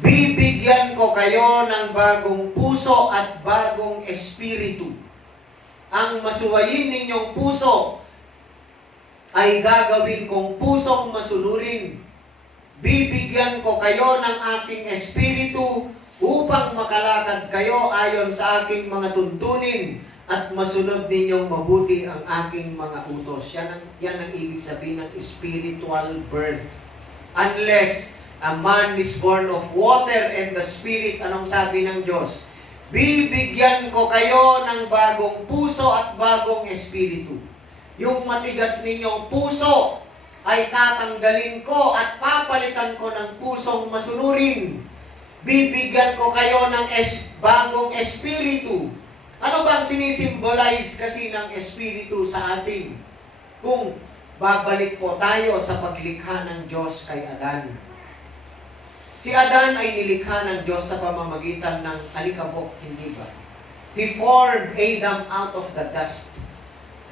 Bibigyan ko kayo ng bagong puso at bagong espiritu. Ang masuwayin ninyong puso ay gagawin kong pusong masunurin. Bibigyan ko kayo ng aking espiritu upang makalakad kayo ayon sa aking mga tuntunin at masunod ninyong mabuti ang aking mga utos. Yan ang ibig sabihin ng spiritual birth. Unless a man is born of water and the Spirit, anong sabi ng Diyos? Bibigyan ko kayo ng bagong puso at bagong espiritu. Yung matigas ninyong puso ay tatanggalin ko at papalitan ko ng pusong masunurin. Bibigyan ko kayo ng bagong espiritu. Ano bang sinisimbolize kasi ng espiritu sa atin? Kung babalik po tayo sa paglikha ng Diyos kay Adan. Si Adan ay nilikha ng Diyos sa pamamagitan ng alikabok, hindi ba? He formed Adam out of the dust.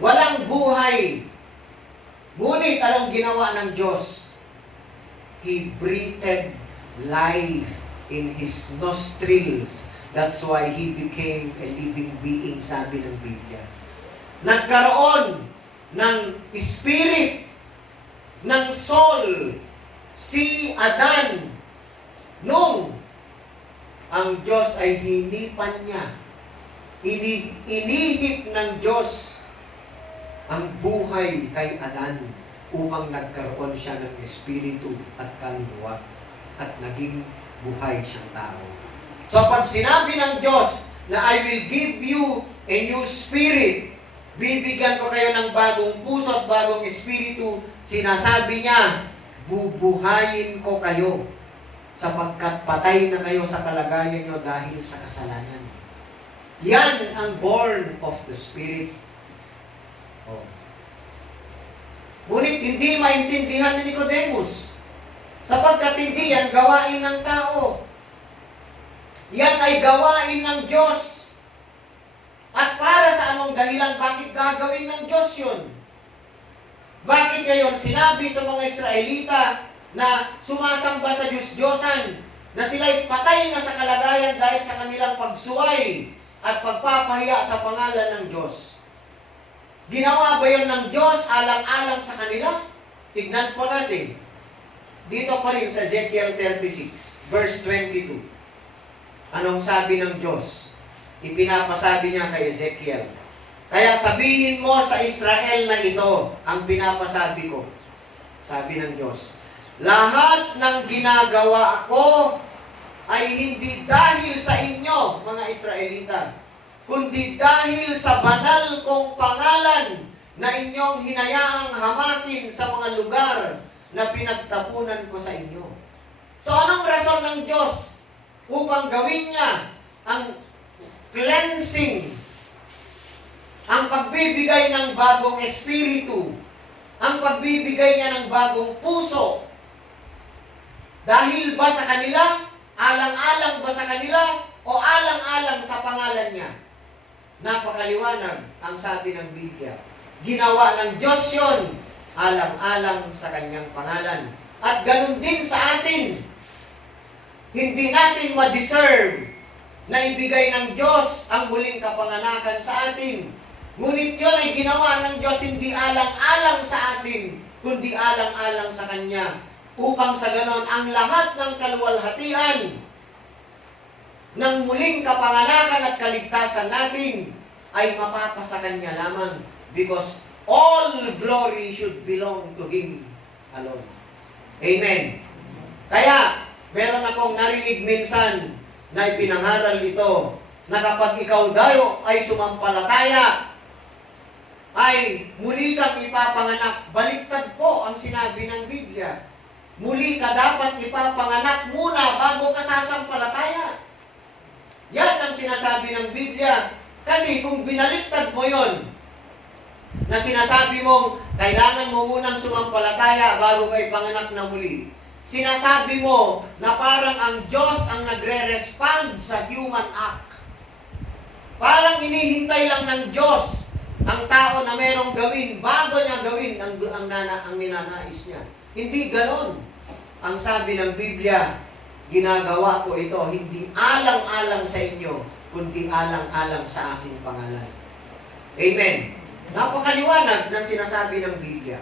Walang buhay. Ngunit anong ginawa ng Diyos? He breathed life in his nostrils. That's why he became a living being, sabi ng Biblia. Nagkaroon ng spirit, ng soul, si Adan, nung ang Diyos ay hinipan niya. Inihip ng Diyos ang buhay kay Adan upang nagkaroon siya ng espiritu at kaluluwa at naging buhay siyang tao. So pag sinabi ng Diyos na I will give you a new spirit, bibigyan ko kayo ng bagong puso at bagong espiritu, sinasabi niya, bubuhayin ko kayo sapagkat patay na kayo sa kalagayan nyo dahil sa kasalanan. Yan ang born of the Spirit. Oh. Ngunit hindi maintindihan ni Nicodemus sapagkat hindi yan gawain ng tao. Yan ay gawain ng Diyos. At para sa anong dahilan, bakit gagawin ng Diyos yun? Bakit ngayon sinabi sa mga Israelita na sumasamba sa Diyos-Diyosan, na sila'y patay na sa kalagayan dahil sa kanilang pagsuway at pagpapahiya sa pangalan ng Diyos? Ginawa ba yun ng Diyos alang-alang sa kanila? Tignan po natin. Dito pa rin sa Ezekiel 36, verse 22. Anong sabi ng Diyos? Ipinapasabi niya kay Ezekiel. Kaya sabihin mo sa Israel na ito, ang pinapasabi ko. Sabi ng Diyos, lahat ng ginagawa ko ay hindi dahil sa inyo, mga Israelita, kundi dahil sa banal kong pangalan na inyong hinayaang hamakin sa mga lugar na pinagtapunan ko sa inyo. So anong rason ng Diyos upang gawin niya ang cleansing, ang pagbibigay ng bagong espiritu, ang pagbibigay niya ng bagong puso? Dahil ba sa kanila? Alang-alang ba sa kanila? O alang-alang sa pangalan niya? Napakaliwanag ang sabi ng Biblia. Ginawa ng Diyos yun, alang-alang sa kanyang pangalan. At ganun din sa atin. Hindi natin ma-deserve na ibigay ng Diyos ang muling kapanganakan sa atin. Ngunit yun ay ginawa ng Diyos hindi alang-alang sa atin, kundi alang-alang sa Kanya. Upang sa ganon, ang lahat ng kaluwalhatian ng muling kapanganakan at kaligtasan natin ay mapapasa Kanya lamang. Because all glory should belong to Him alone. Amen. Kaya, meron akong narinig minsan na ipinangaral ito, na kapag ikaw daw ay sumampalataya, ay muli kang ipapanganak. Baliktad po ang sinabi ng Biblia. Muli ka dapat ipapanganak muna bago ka sasampalataya. Yan ang sinasabi ng Biblia. Kasi kung binaliktad mo yon, na sinasabi mong kailangan mo munang sumampalataya bago ka ipanganak na muli, sinasabi mo na parang ang Diyos ang nagre-respond sa human act. Parang inihintay lang ng Diyos ang tao na merong gawin bago niya gawin ang ninanais niya. Hindi ganon. Ang sabi ng Biblia, ginagawa ko ito hindi alang-alang sa inyo, kundi alang-alang sa aking pangalan. Amen. Napakaliwanag ng sinasabi ng Biblia.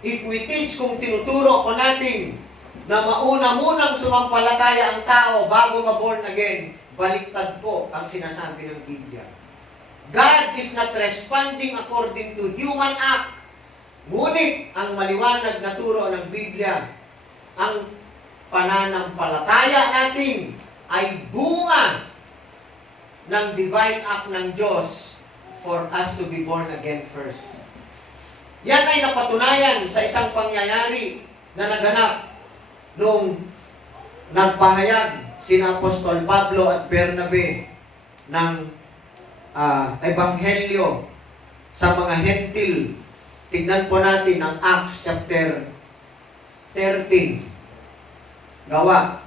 If we teach, kung tinuturo ko natin na mauna munang sumampalataya ang tao bago ma-born again, baliktad po ang sinasabi ng Biblia. God is not responding according to human act. Ngunit ang maliwanag na turo ng Biblia, ang pananampalataya natin ay bunga ng divine act ng Diyos for us to be born again first. Yan ay napatunayan sa isang pangyayari na naganap noong nagpahayag sina Apostol Pablo at Bernabe ng ebanghelyo sa mga hentil. Tignan po natin ang Acts chapter 13. Gawa.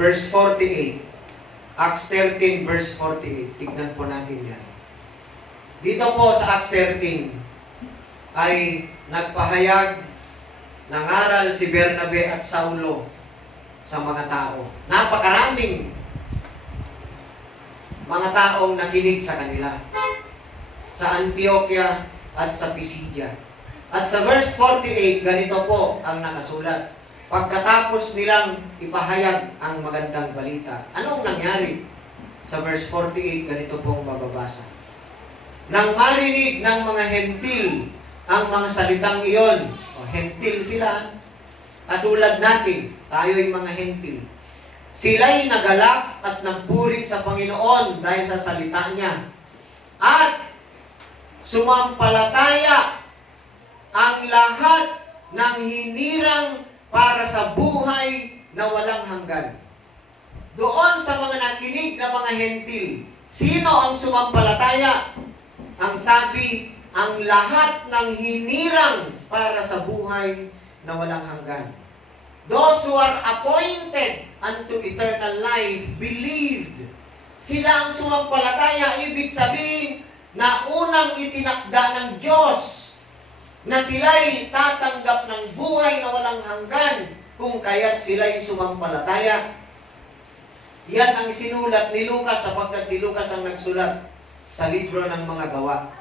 Verse 48. Acts 13 verse 48. Tignan po natin yan. Dito po sa Acts 13 ay nagpahayag, nangaral si Bernabe at Saulo sa mga tao. Napakaraming mga taong nakinig sa kanila. Sa Antioquia at sa Pisidia. At sa verse 48, ganito po ang nakasulat. Pagkatapos nilang ipahayag ang magandang balita, anong nangyari? Sa verse 48, ganito pong mababasa. Nang marinig ng mga hentil ang mga salitang iyon, hentil sila, katulad natin, tayo'y mga hentil. Sila'y nagalak at nagpuri sa Panginoon dahil sa salita niya. At sumampalataya ang lahat ng hinirang para sa buhay na walang hanggan. Doon sa mga nakinig na mga hentil, sino ang sumampalataya? Ang sabi, ang lahat ng hinirang para sa buhay na walang hanggan. Those who are appointed unto eternal life believed. Sila ang sumampalataya, ibig sabihin na unang itinakda ng Diyos na sila'y tatanggap ng buhay na walang hanggan kung kaya't sila'y sumampalataya. Yan ang sinulat ni Lucas sapagkat si Lucas ang nagsulat sa libro ng mga gawa.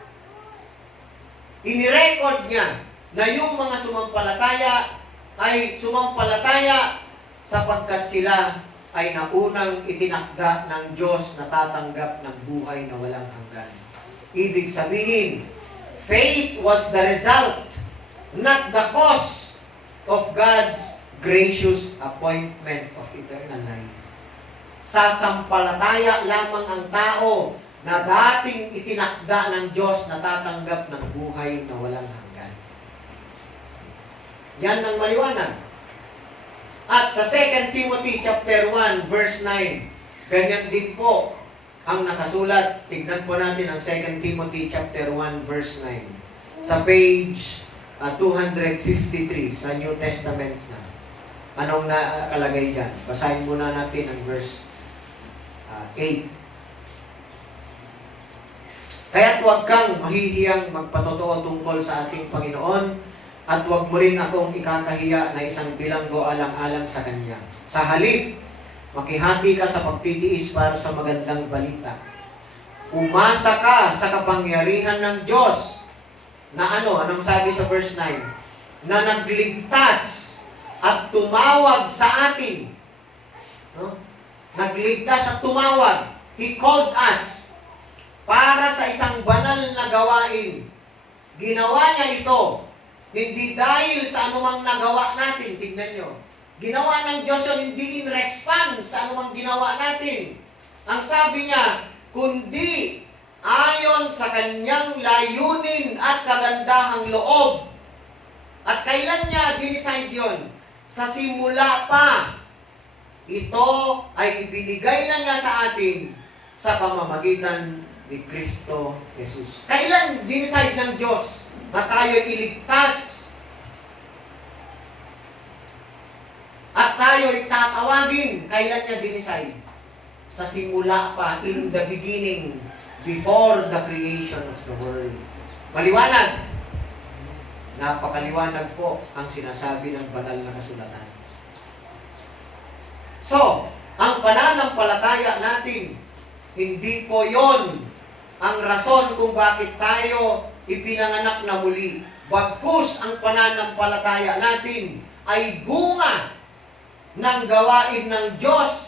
Inirecord niya na yung mga sumampalataya ay sumampalataya sapagkat sila ay naunang itinakda ng Diyos na tatanggap ng buhay na walang hanggan. Ibig sabihin, faith was the result, not the cause of God's gracious appointment of eternal life. Sasampalataya lamang ang tao na dating itinakda ng Diyos na tatanggap ng buhay na walang hanggan. Yan ang maliwanag. At sa 2 Timothy chapter 1 verse 9, ganyan din po ang nakasulat. Tignan po natin ang 2 Timothy chapter 1 verse 9. Sa page 253 sa New Testament na. Anong nakalagay dyan? Basahin muna natin ang verse 8. Kaya't huwag kang mahihiyang magpatotoo tungkol sa ating Panginoon at huwag mo rin akong ikakahiya na isang bilanggo alang-alang sa Kanya. Sa halip, makihati ka sa pagtitiis para sa magandang balita. Umasa ka sa kapangyarihan ng Diyos na anong sabi sa verse 9? Na nagligtas at tumawag sa atin. No? Nagligtas at tumawag. He called us para sa isang banal na gawain. Ginawa niya ito, hindi dahil sa anumang nagawa natin. Tignan nyo. Ginawa ng Diyos yun, hindi in response sa anumang ginawa natin. Ang sabi niya, kundi ayon sa kanyang layunin at kagandahang loob. At kailan niya dinicide yun? Sa simula pa. Ito ay ibinigay na niya sa atin sa pamamagitan ni Kristo Jesus. Kailan dinicide ng Diyos na tayo iligtas at tayo'y tatawagin? Kailan niya dinicide? sa simula pa, in the beginning, before the creation of the world. Maliwanag. Napakaliwanag po ang sinasabi ng banal na kasulatan. So, ang pananampalataya natin, hindi po yon ang rason kung bakit tayo ipinanganak na muli. Bagkus ang pananampalataya natin ay bunga ng gawain ng Diyos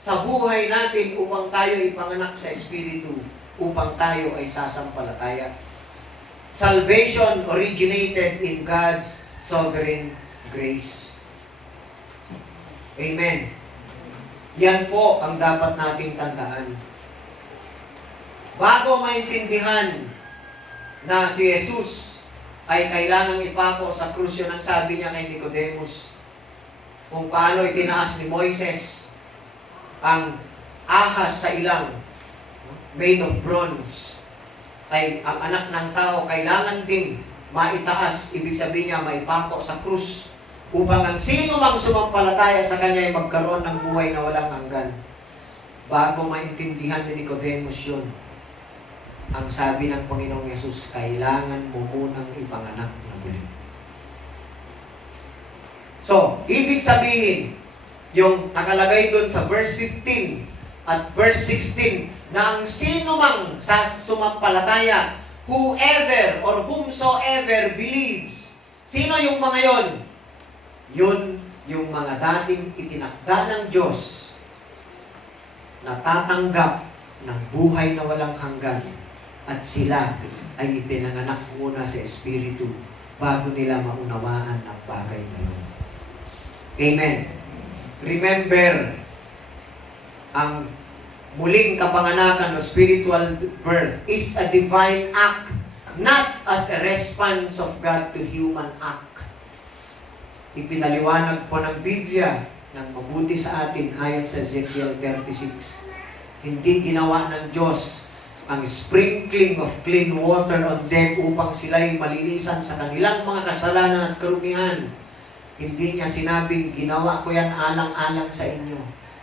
sa buhay natin upang tayo ipanganak sa Espiritu, upang tayo ay sasampalataya. Salvation originated in God's sovereign grace. Amen. Yan po ang dapat nating tandaan. Bago maintindihan na si Jesus ay kailangang ipako sa krus, yun ang sabi niya kay Nicodemus, kung paano itinaas ni Moises ang ahas sa ilang made of bronze, ay ang anak ng tao kailangan din maitaas, ibig sabihin niya maipako sa krus, upang ang sino mang sumampalataya sa kanya ay magkaroon ng buhay na walang hanggan. Bago maintindihan ni Nicodemus yun, ang sabi ng Panginoong Yesus, kailangan mo munang ipanganak na muli. So, ibig sabihin, yung nakalagay doon sa verse 15 at verse 16, na ang sino mang sumampalataya, whoever or whomsoever believes. Sino yung mga yon? Yun yung mga dating itinakda ng Diyos na tatanggap ng buhay na walang hanggan, at sila ay ipinanganak muna sa Espiritu bago nila maunawaan ang bagay na yun. Amen. Remember, ang muling kapanganakan o spiritual birth is a divine act, not as a response of God to human act. Ipinaliwanag po ng Biblia ng mabuti sa atin ayon sa Ezekiel 36. Hindi ginawa ng Diyos ang sprinkling of clean water on them upang sila'y malinisan sa kanilang mga kasalanan at karumihan. Hindi niya sinabing, ginawa ko yan alang-alang sa inyo.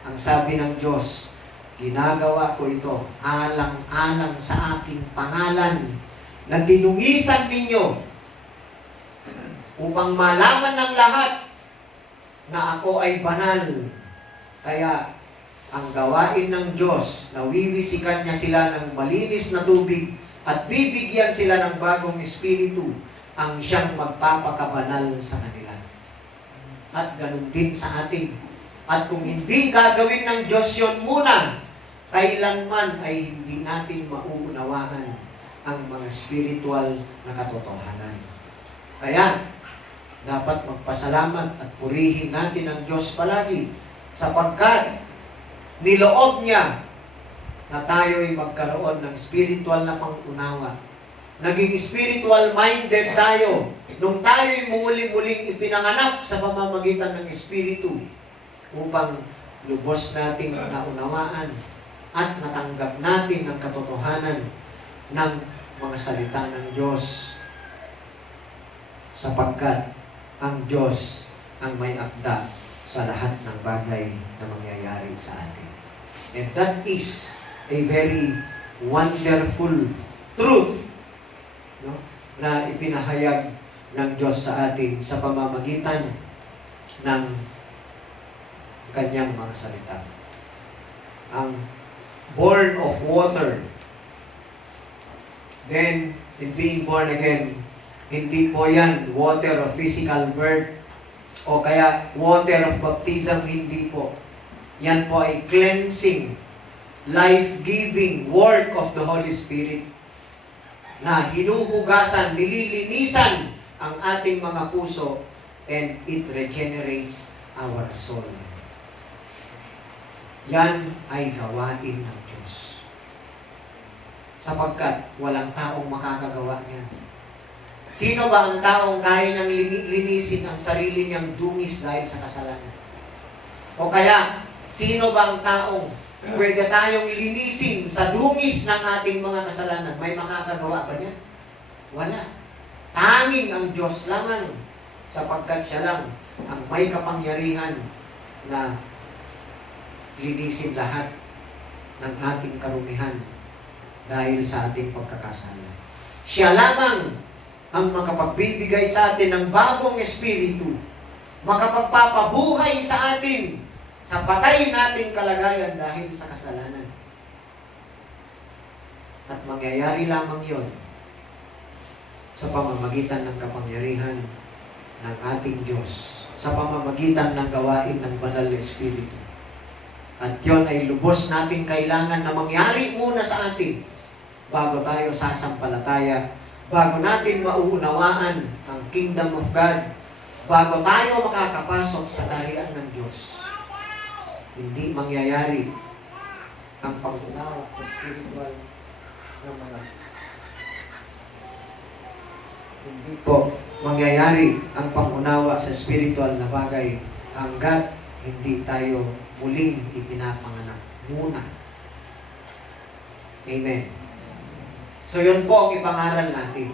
Ang sabi ng Diyos, ginagawa ko ito alang-alang sa aking pangalan na dinungisan ninyo upang malaman ng lahat na ako ay banal. Kaya ang gawain ng Diyos, na wiwisikan niya sila ng malinis na tubig at bibigyan sila ng bagong espiritu, ang siyang magpapakabanal sa kanila. At ganun din sa atin. At kung hindi gagawin ng Diyos yon muna, kailanman ay hindi natin mauunawaan ang mga spiritual na katotohanan. Kaya, dapat magpasalamat at purihin natin ang Diyos palagi, sapagkat niloob niya na tayo ay magkaroon ng spiritual na pangunawa. Naging spiritual minded tayo nung tayo ay muli-muling ipinanganak sa pamamagitan ng Espiritu upang lubos nating naunawaan at natanggap natin ang katotohanan ng mga salita ng Diyos, sapagkat ang Diyos ang may akda sa lahat ng bagay na mangyayari sa atin. And that is a very wonderful truth, no, na ipinahayag ng Diyos sa atin sa pamamagitan ng kanyang mga salita. Ang born of water, then in being born again, hindi po yan water of physical birth o kaya water of baptism, hindi po. Yan po ay cleansing, life-giving work of the Holy Spirit na hinuhugasan, nililinisan ang ating mga puso, and it regenerates our soul. Yan ay gawain ng Diyos. Sapagkat walang taong makakagawa niyan. Sino ba ang taong kaya niyang linisin ang sarili niyang dungis dahil sa kasalanan? O kaya, sino ba ang taong pwede tayong linisin sa dungis ng ating mga kasalanan? May makakagawa ba niya? Wala. Tanging ang Diyos lamang, sapagkat siya lang ang may kapangyarihan na linisin lahat ng ating karumihan dahil sa ating pagkakasala. Siya lamang ang makapagbibigay sa atin ng bagong espiritu, makapagpapabuhay sa atin sa patay nating kalagayan dahil sa kasalanan. At mangyayari lamang yon sa pamamagitan ng kapangyarihan ng ating Diyos, sa pamamagitan ng gawain ng Banal na Espiritu. At yon ay lubos nating kailangan na mangyari muna sa atin bago tayo sasampalataya, bago natin mauunawaan ang Kingdom of God, bago tayo makakapasok sa kaharian ng Diyos. Hindi mangyayari ang pag-unawa sa spiritual na mga. Hindi po mangyayari ang pag-unawa sa spiritual na bagay hanggat hindi tayo muling ipinapanganak muna. Amen. So yun po ang ipangaral natin.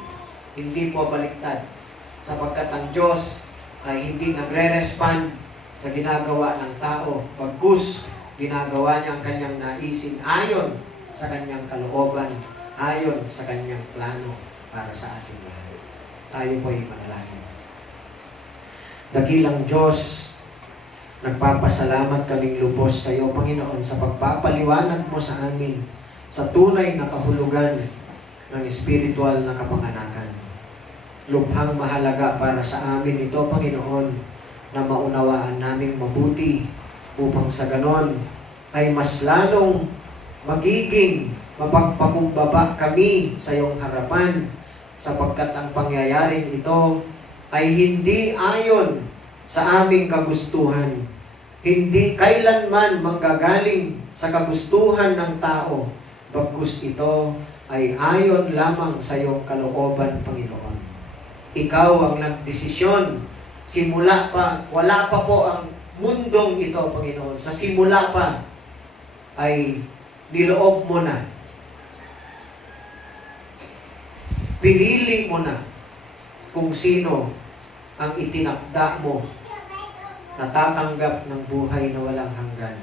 Hindi po baliktad. Sapagkat ang Diyos ay hindi nagre-respond sa ginagawa ng tao. Pagkus, ginagawa niya ang kanyang naisin ayon sa kanyang kalooban, ayon sa kanyang plano para sa ating lahat. Tayo po ay manalangin. Dakilang Diyos, nagpapasalamat kaming lubos sa iyo, Panginoon, sa pagpapaliwanag mo sa amin sa tunay na kahulugan ng spiritual na kapanganakan. Lubhang mahalaga para sa amin ito, Panginoon, na maunawaan naming mabuti upang sa ganon ay mas lalong magiging mapagpakumbaba kami sa iyong harapan sapagkat ang pangyayaring ito ay hindi ayon sa aming kagustuhan. Hindi kailanman manggagaling sa kagustuhan ng tao, bagkus ito ay ayon lamang sa iyong kalooban, Panginoon. Ikaw ang nagdesisyon. Simula pa, wala pa po ang mundong ito, Panginoon. Sa simula pa ay niloob mo na. Pinili mo na kung sino ang itinakda mo na tatanggap ng buhay na walang hanggan.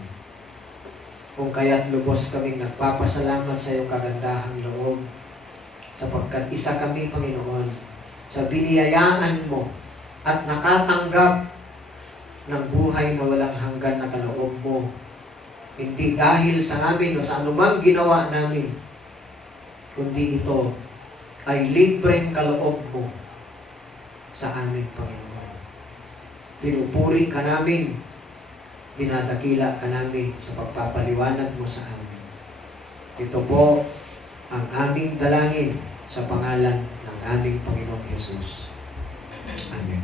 Kung kaya't lubos kaming nagpapasalamat sa iyong kagandahang loob sapagkat isa kami, Panginoon, sa biniyayaan mo at nakatanggap ng buhay na walang hanggan na kaloob mo. Hindi dahil sa amin o sa anumang ginawa namin, kundi ito ay libreng kaloob mo sa amin, Panginoon. Pinupuri ka namin, dinadakila ka namin sa pagpapaliwanag mo sa amin. Ito po ang aming dalangin sa pangalan ng aming Panginoong Jesus. Amen.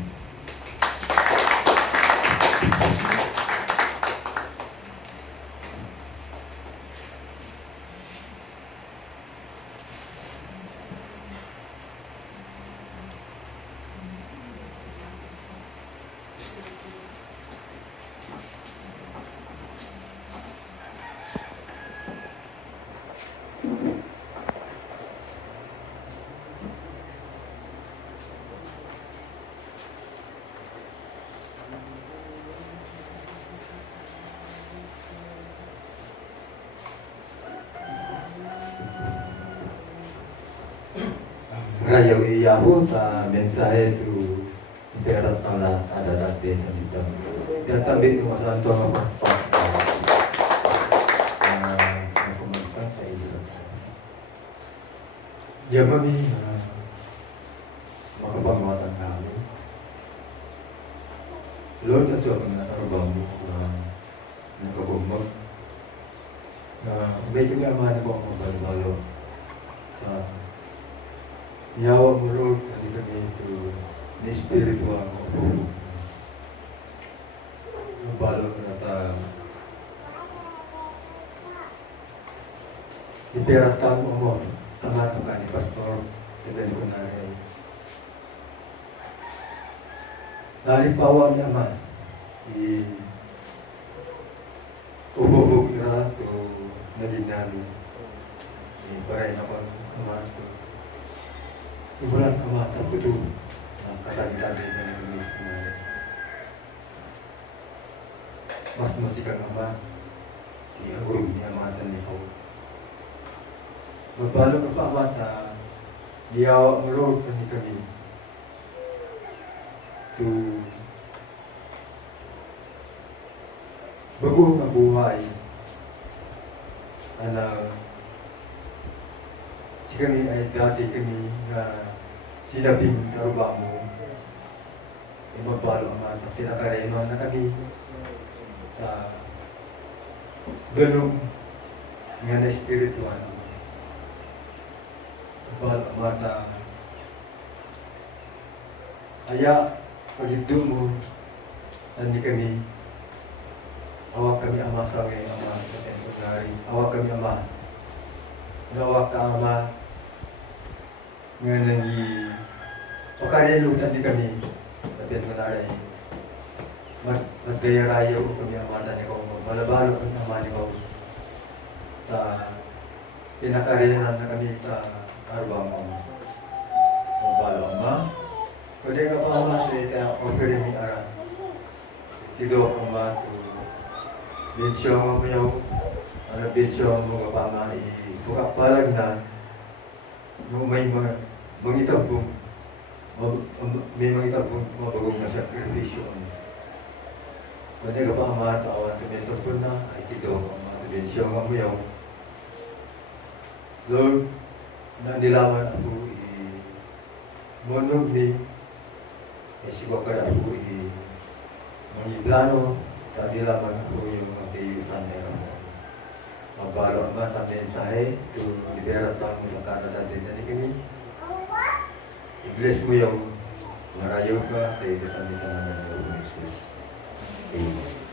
Rayo iyahu ta mensahe tu interat tala ada dati dito. Datang ko masanto ang pagpa. Kumantan sa iyo. Jamami makapanguatan kami. Lord kasi ako nakarabang mo na nakabumbag na medyo nga mahal ko ang mabalbalo sa yawa mo, Lord, kasi kami ito ni spiritual ako. Nabalo mo na ta. Iperatan mo ako. Tamato ka ni Pastor. Tuloy ko na rin. Dahil pawa niya man. Ububog na ito naging namin. Iparay na ko kamato. Ibulan kamata ko ito. Katagdami na namin. Mas masikang ama. si Aguro ni Amatan ni Pao. Magbalo ka pa Amata, diyawa mo road kami to bago nga buhay. Si kami ay dati kami na sinabing karuba mo. Magbalo Amata, sinakarema na kami ganun nga na spiritual. Magbalo Amata, aya pagito mo hindi kami awak kami Ama sa ngayon Ama sa temporary awak kami Ama nawak ka Ama nga nangi pagkarilutan di kami kapit mo na rin magdayarayo kami Ama na ikaw malabalo kami Ama ni ikaw sa pinakarihan na kami sa arbang Ama magbalo Ama. Kaya ka pa Ama sa ita offerin ni Ara. Tido ako Ama to bensyo mo yaw. Ano bensyo mo ka pa Ama buka palag na may mangitabong may mangitabong mabagong na sakripisyo. Kaya ka pa Ama tawan tumento po na ay tido ako Ama to bensyo mo yaw. Lord, nandilaman ako monog ni siguro kaya ako mga plano sa dilaman ako yung mga tiyusan na yun. Magbalo naman ang mensahe to libera taong mga kanata din na kami. I-bless mo yung marayo ka tayo sa nita naman ng Jesus. Amen.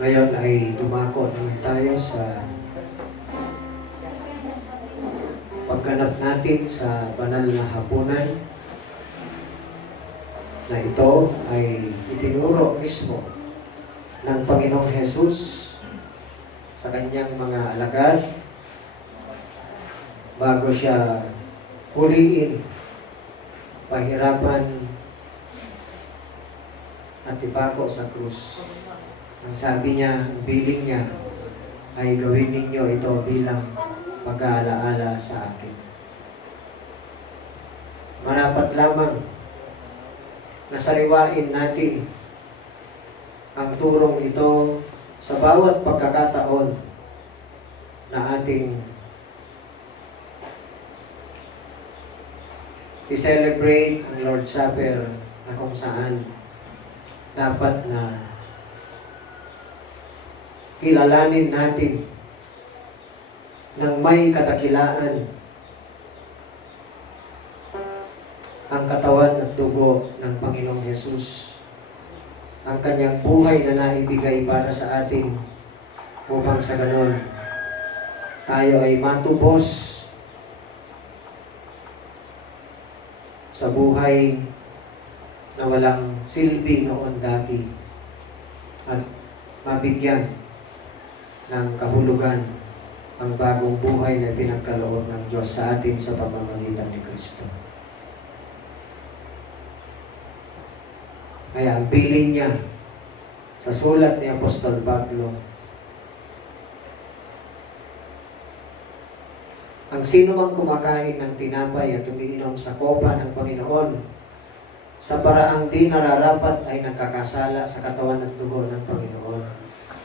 Ngayon ay dumako naman tayo sa pagganap natin sa banal na hapunan na ito ay itinuro mismo ng Panginoong Jesus sa kanyang mga alagad bago siya huliin, pahirapan at ipako sa krus. Ang sabi niya, ang biling niya ay gawin ninyo ito bilang pag-aalaala sa akin. Marapat lamang na sariwain natin ang turong ito sa bawat pagkakataon na ating i-celebrate ang Lord's Supper na kung saan dapat na kilalanin natin ng may kadakilaan ang katawan at dugo ng Panginoong Hesus, ang kanyang buhay na naibigay para sa atin upang sa ganon tayo ay matubos sa buhay na walang silbi noon dati at mabigyan ng kahulugan ang bagong buhay na pinagkaloob ng Diyos sa atin sa pamamagitan ni Kristo. Kaya ang bilin niya sa sulat ni Apostol Pablo, ang sino mang kumakain ng tinapay at umiinom sa kopa ng Panginoon sa paraang di nararapat ay nagkakasala sa katawan at dugo ng Panginoon.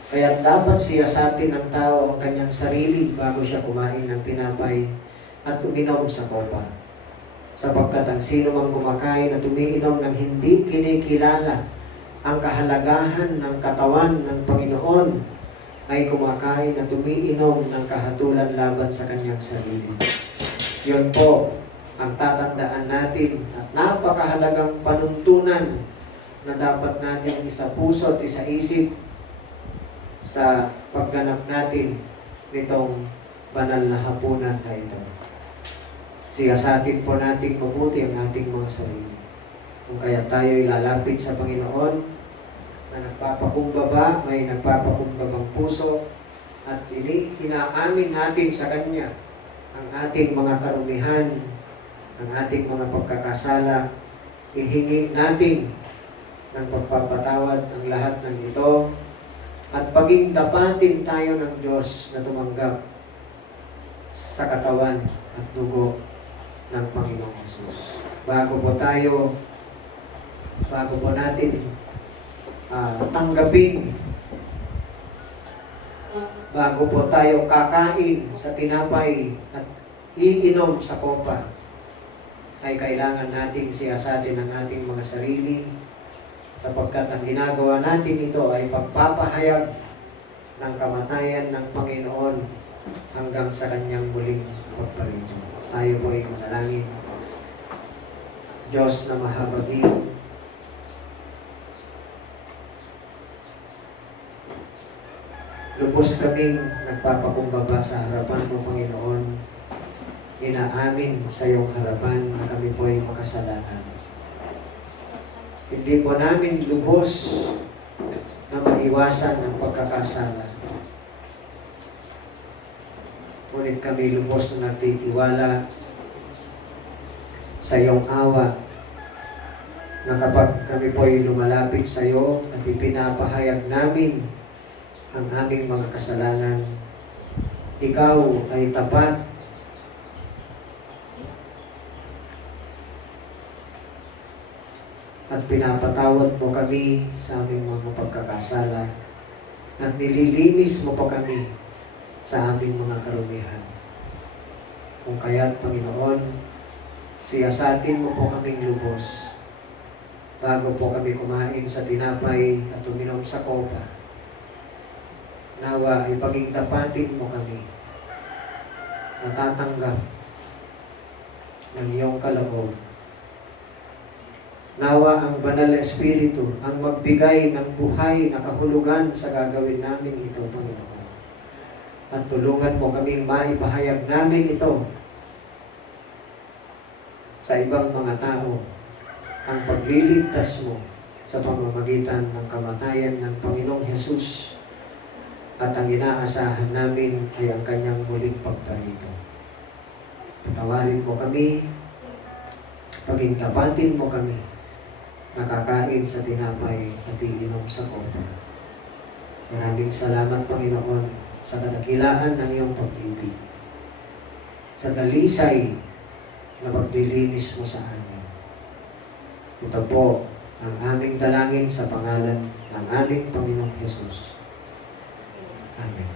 Kaya dapat siyasatin ng tao ang kanyang sarili bago siya kumain ng tinapay at uminom sa kopa. Sapagkat ang sino mang kumakain at umiinom ng hindi kinikilala ang kahalagahan ng katawan ng Panginoon ay kumakain at umiinom ng kahatulan laban sa kanyang sarili. Yun po ang tatandaan natin at napakahalagang panuntunan na dapat natin isa puso at isa isip sa pagganap natin nitong banal na hapunan na ito. Siyasatin po natin mabuti ang ating mga sarili. Kung kaya tayo ilalapit sa Panginoon na nagpapakumbaba, may nagpapakumbabang puso at inaamin natin sa Kanya ang ating mga karumihan, ang ating mga pagkakasala, ihingi natin ng pagpapatawad ang lahat ng ito at paging dapatin tayo ng Diyos na tumanggap sa katawan at dugo ng Panginoong Jesus. Bago po natin tanggapin, bago po tayo kakain sa tinapay at iinom sa kopa, ay kailangan natin siyasatin ang ating mga sarili sapagkat ang ginagawa natin ito ay pagpapahayag ng kamatayan ng Panginoon hanggang sa kanyang muling pagparito. Tayo po ay manalangin. Diyos na mahabagin, lubos kaming nagpapakumbaba sa harapan mo, Panginoon. Inaamin sa iyong harapan na kami po ay makasalanan. Hindi po namin lubos na maiwasan ang pagkakasala. Ngunit kami lubos na nagtitiwala sa iyong awa na kapag kami po ay lumalapit sa iyo at ipinapahayag namin ang aming mga kasalanan, ikaw ay tapat at pinapatawad mo kami sa aming mga pagkakasala at nililinis mo po kami sa aming mga karumihan. Kung kaya't, Panginoon, siyasatin mo po kaming lubos bago po kami kumain sa tinapay at uminom sa kopa. Nawa, ipaging tapatin mo kami matatanggap ng iyong kaloob Nawa ang banal na Espiritu ang magbigay ng buhay na kahulugan sa gagawin namin ito, Panginoon. At tulungan mo kaming maipahayag namin ito sa ibang mga tao, ang pagliligtas mo sa pamamagitan ng kamatayan ng Panginoong Hesus, at ang inaasahan namin ay ang kanyang muling pagparito. Patawarin mo kami, pagintapatin mo kami, nakakain sa tinapay at iinom sa kopa. Maraming salamat, Panginoon, sa kadakilaan ng iyong pag-ibig, sa dalisay na paglilinis mo sa amin. Ito po ang aming dalangin sa pangalan ng aming Panginoong Hesus. Amen.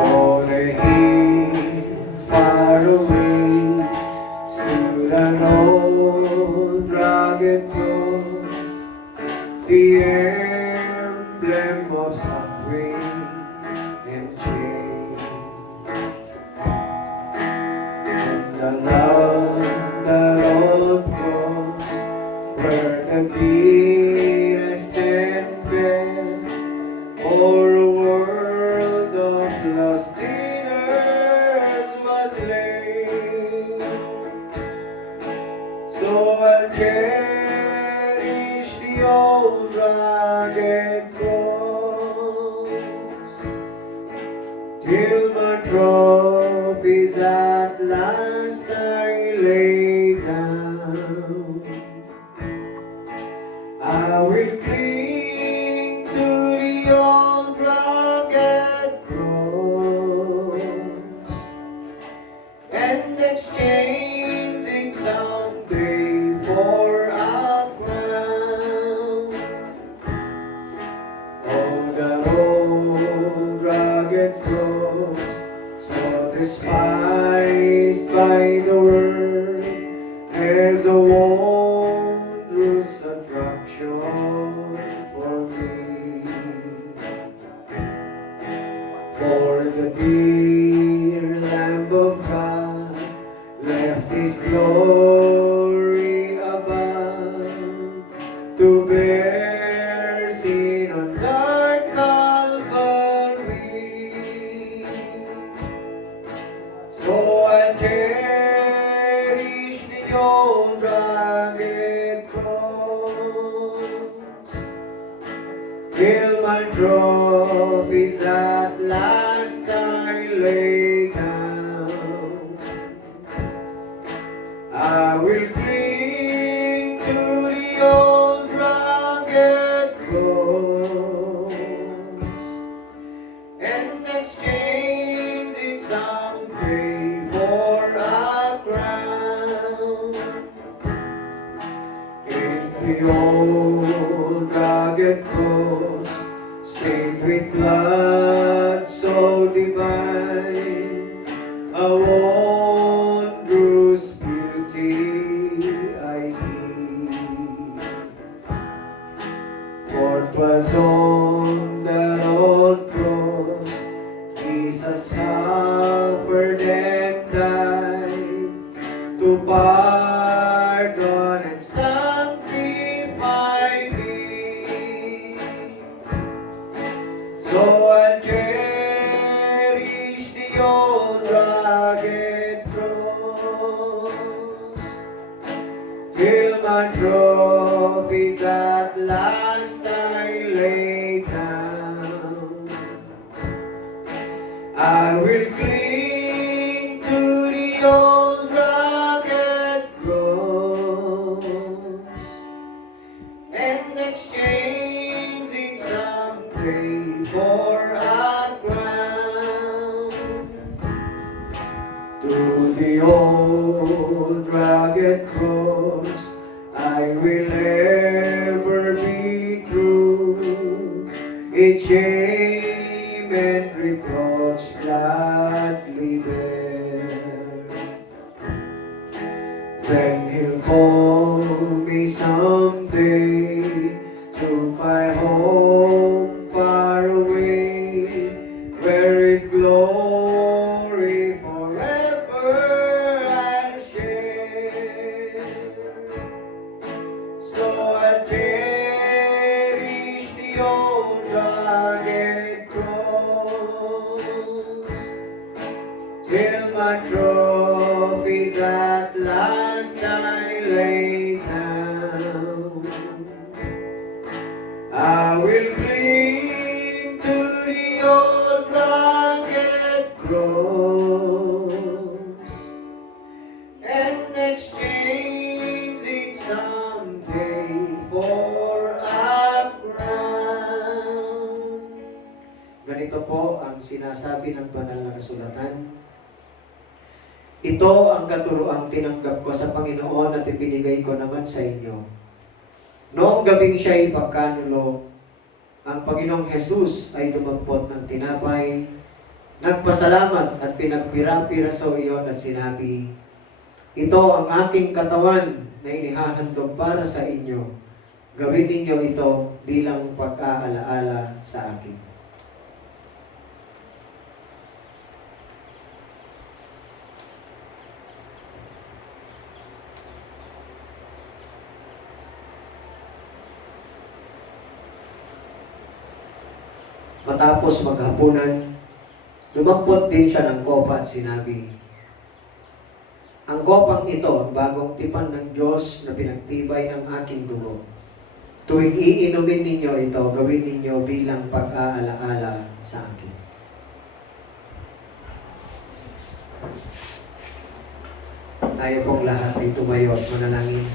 On a hill far away stood an old rugged cross, the emblem of suffering and change. And the love that old cross, where the dearest and best for a world of lost sinners was laid. So I'll cherish the old rugged cross till my trophies at last I lay down. I will cling to the old rugged cross and exchange it someday for a crown. Oh, the old rugged cross, so despised by the world, as a wondrous attraction for me. For the dear Lamb of God left His glory above to bear sin on dark Calvary. So I cherish the old rugged cross till my trophies at last I lay down. I will cling to the old rugged cross and exchange it someday for a crown. In the old rugged cross, stained with blood so divine, a wondrous beauty I see. For 'twas on that old cross Jesus suffered and died to pardon and sanctify me. So I cherish the old rugged cross till my trophies at last I lay down. I will cling to the old rugged cross and exchange it someday for a crown. To the old rugged cross I will ever be true, its shame and reproach gladly bear. Then He'll call me someday to my home far away, where His glory forever trophies at last I lay down. I will cling to the old rugged cross and exchange it someday for a crown. Ganito po ang sinasabi ng banal na kasulatan. Ito ang katuroang tinanggap ko sa Panginoon at ibinigay ko naman sa inyo. Noong gabing siya'y pagkanulo, ang Panginoong Jesus ay dumampot ng tinapay, nagpasalamat at pinagpira-piraso iyon at sinabi, ito ang aking katawan na inihahandog para sa inyo. Gawin ninyo ito bilang pag-aalaala sa akin. Matapos maghapunan, dumampot din siya ng kopa at sinabi, ang kopang ito ang bagong tipan ng Diyos na pinagtibay ng aking dugo. Tuwing iinumin ninyo ito, gawin ninyo bilang pag-aalaala sa akin. Tayo pong lahat ay tumayo at manalangin.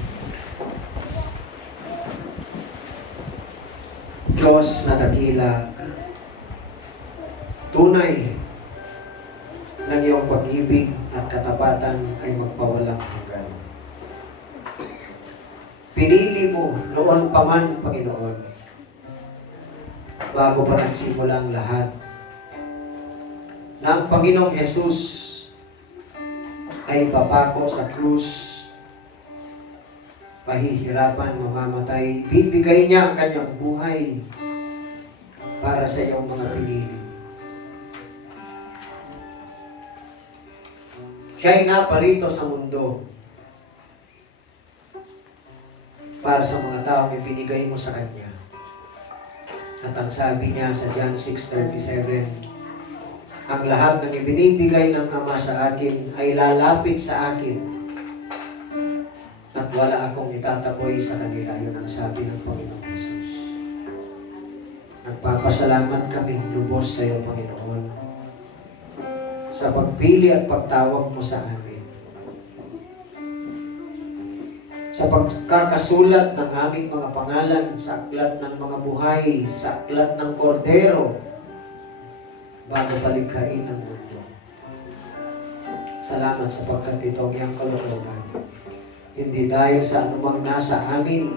Diyos na dakila, tunay ng iyong pag-ibig at katapatan ay magpawalang hanggan. Pinili mo noon pa man, Panginoon, bago pa nagsimula ang lahat, na ang Panginoong Jesus ay papako sa krus, pahihirapan, mamamatay, bibigay niya ang kanyang buhay para sa iyong mga pinili. Siya'y naparito sa mundo para sa mga taong ibinigay mo sa Kanya. At ang sabi niya sa John 6:37, ang lahat ng ibinibigay ng Ama sa akin ay lalapit sa akin at wala akong itataboy sa kanila. Yun ang sabi ng Panginoong Jesus. Nagpapasalamat kami lubos sa iyo, Panginoon, sa pagpili at pagtawag mo sa amin. Sa pagkakasulat ng aming mga pangalan sa aklat ng mga buhay, sa aklat ng Kordero, bago palikhain ng mundo. Salamat sapagkat ito ang iyong kalooban. Hindi dahil sa anumang nasa amin,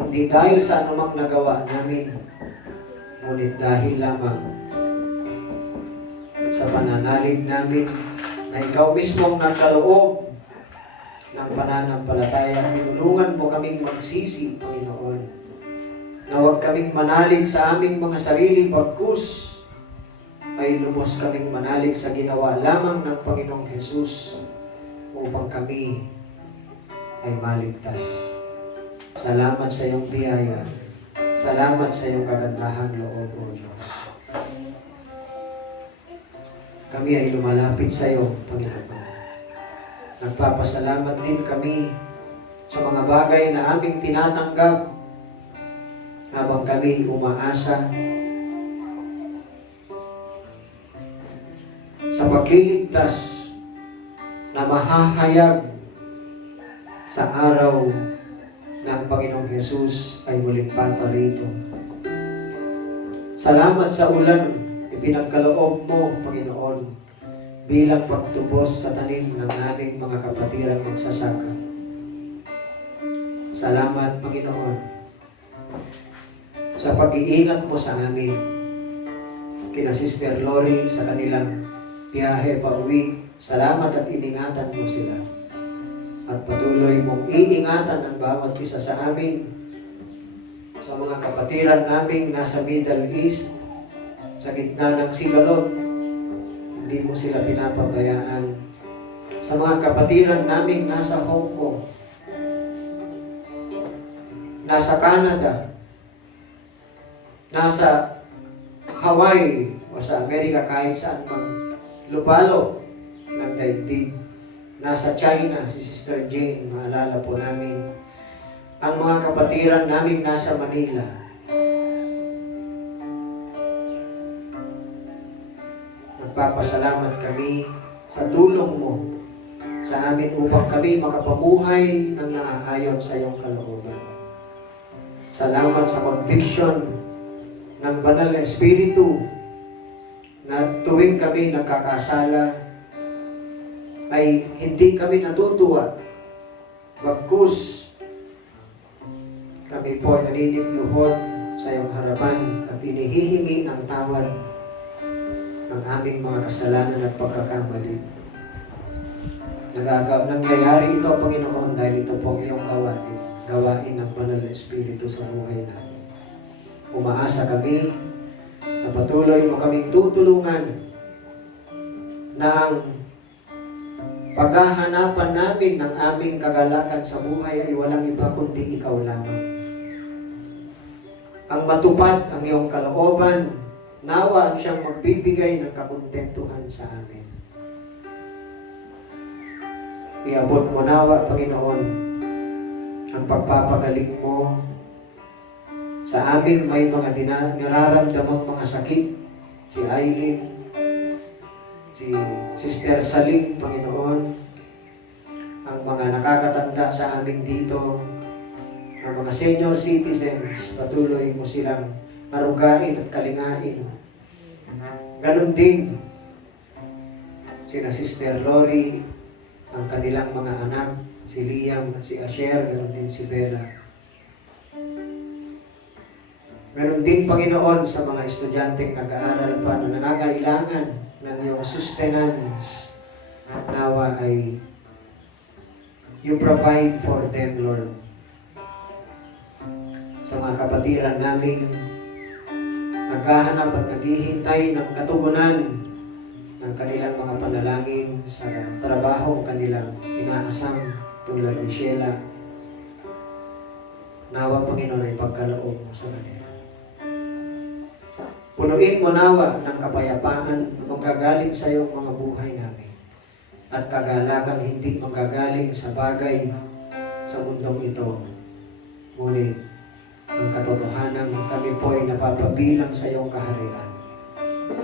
hindi dahil sa anumang nagawa namin, ngunit dahil lamang sa pananalig namin na ikaw mismo ang nagkaloob ng pananampalataya. Tinulungan mo kaming magsisi, Panginoon, na huwag kaming manalig sa aming mga sarili pagkus, ay lubos kaming manalig sa ginawa lamang ng Panginoong Jesus upang kami ay maligtas. Salamat sa iyong biyaya. Salamat sa iyong kagandahan loob, O Diyos. Kami ay lumalapit sa iyo, Panginoon. Nagpapasalamat din kami sa mga bagay na aming tinatanggap habang kami umaasa sa pagliligtas na mahahayag sa araw ng Panginoong Jesus ay muling paparito. Salamat sa ulan ipinagkaloob mo, Panginoon, bilang pagtubos sa tanim ng aming mga kapatirang magsasaka. Salamat, Panginoon, sa pag-iingat mo sa amin. Kina Sister Lori sa kanilang biyahe pauwi, salamat at iningatan mo sila. At patuloy mong iingatan ang bawat isa sa amin, sa mga kapatiran naming nasa Middle East, sa gitna ng sigalot, hindi mo sila pinapabayaan. Sa mga kapatiran naming nasa Hong Kong, nasa Canada, nasa Hawaii, o sa Amerika, kahit saan mang lupalo, daigdig. Nasa China, si Sister Jane, maalala po namin. Ang mga kapatiran namin nasa Manila. Nagpapasalamat kami sa tulong mo sa amin upang kami makapamuhay ng naaayon sa iyong kalooban. Salamat sa conviction ng Banal na Espiritu na tuwing kami nagkakasala ay hindi kami natutuwa, bagkus kami po ay naninigluhod sa iyong harapan at inihihingi ng tawad ng aming mga kasalanan at pagkakamali. Nangyayari ito, Panginoon, dahil ito po ang iyong gawain ng Banal na Espiritu sa buhay namin. Umaasa kami na patuloy mo kaming tutulungan na ang paghahanapan namin ng aming kagalakan sa buhay ay walang iba kundi ikaw lamang. Ang matupad ang iyong kalooban, nawa ang siyang magbibigay ng kakontentuhan sa amin. Iabot mo nawa, Panginoon, ang pagpapagaling mo sa aming may mga nararamdamang mga sakit, si Aileen, si Sister Saling, Panginoon, ang mga nakakatanda sa amin dito, ang mga senior citizens, patuloy mo silang arugain at kalingain. Ganon din sina Sister Lori, ang kanilang mga anak, si Liam at si Asher, ganon din si Bella. Ganon din, Panginoon, sa mga estudyanteng nag-aaral pa na nangangailangan ng iyong sustenance. Nawa ay you provide for them, Lord. Sa mga kapatiran namin, naghahanap at naghihintay ng katugunan ng kanilang mga panalangin sa trabaho kanilang inaasam tulad ni Sheila. Nawa, Panginoon, ay pagkaloob mo sa kanila. Punuin mo nawa ng kapayapaan magagaling sa iyong mga buhay namin at kagalakan hindi magagaling sa bagay sa mundong ito. Ngunit ang katotohanan, kami po ay napapabilang sa iyong kaharian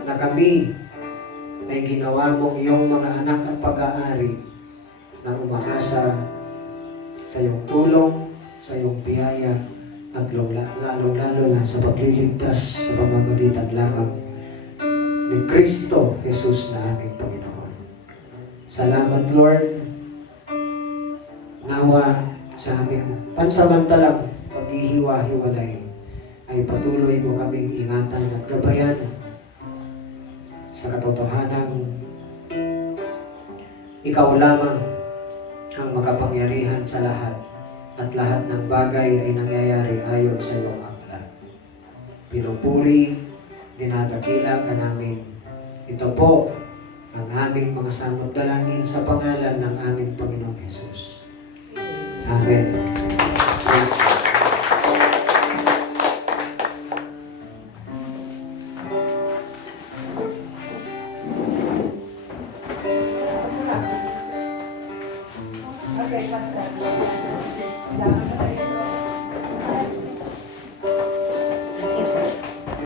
na kami ay ginawa mong iyong mga anak at pag-aari na umaasa sa iyong tulong, sa iyong biyaya at lalo-lalo na sa pagliligtas sa pamamagitan lamang ni Kristo Jesus na aming Panginoon. Salamat, Lord. Nawa sa aming pansamantalang paghihiwa-hiwalay ay patuloy mo kaming ingatan at gabayan sa katotohanan ikaw lamang ang makapangyarihan sa lahat at lahat ng bagay ay nangyayari ayon sa iyong aklat. Pinupuri, dinadakila ka namin. Ito po ang aming mga samot dalangin sa pangalan ng aming Panginoong Jesus. Amen. Okay,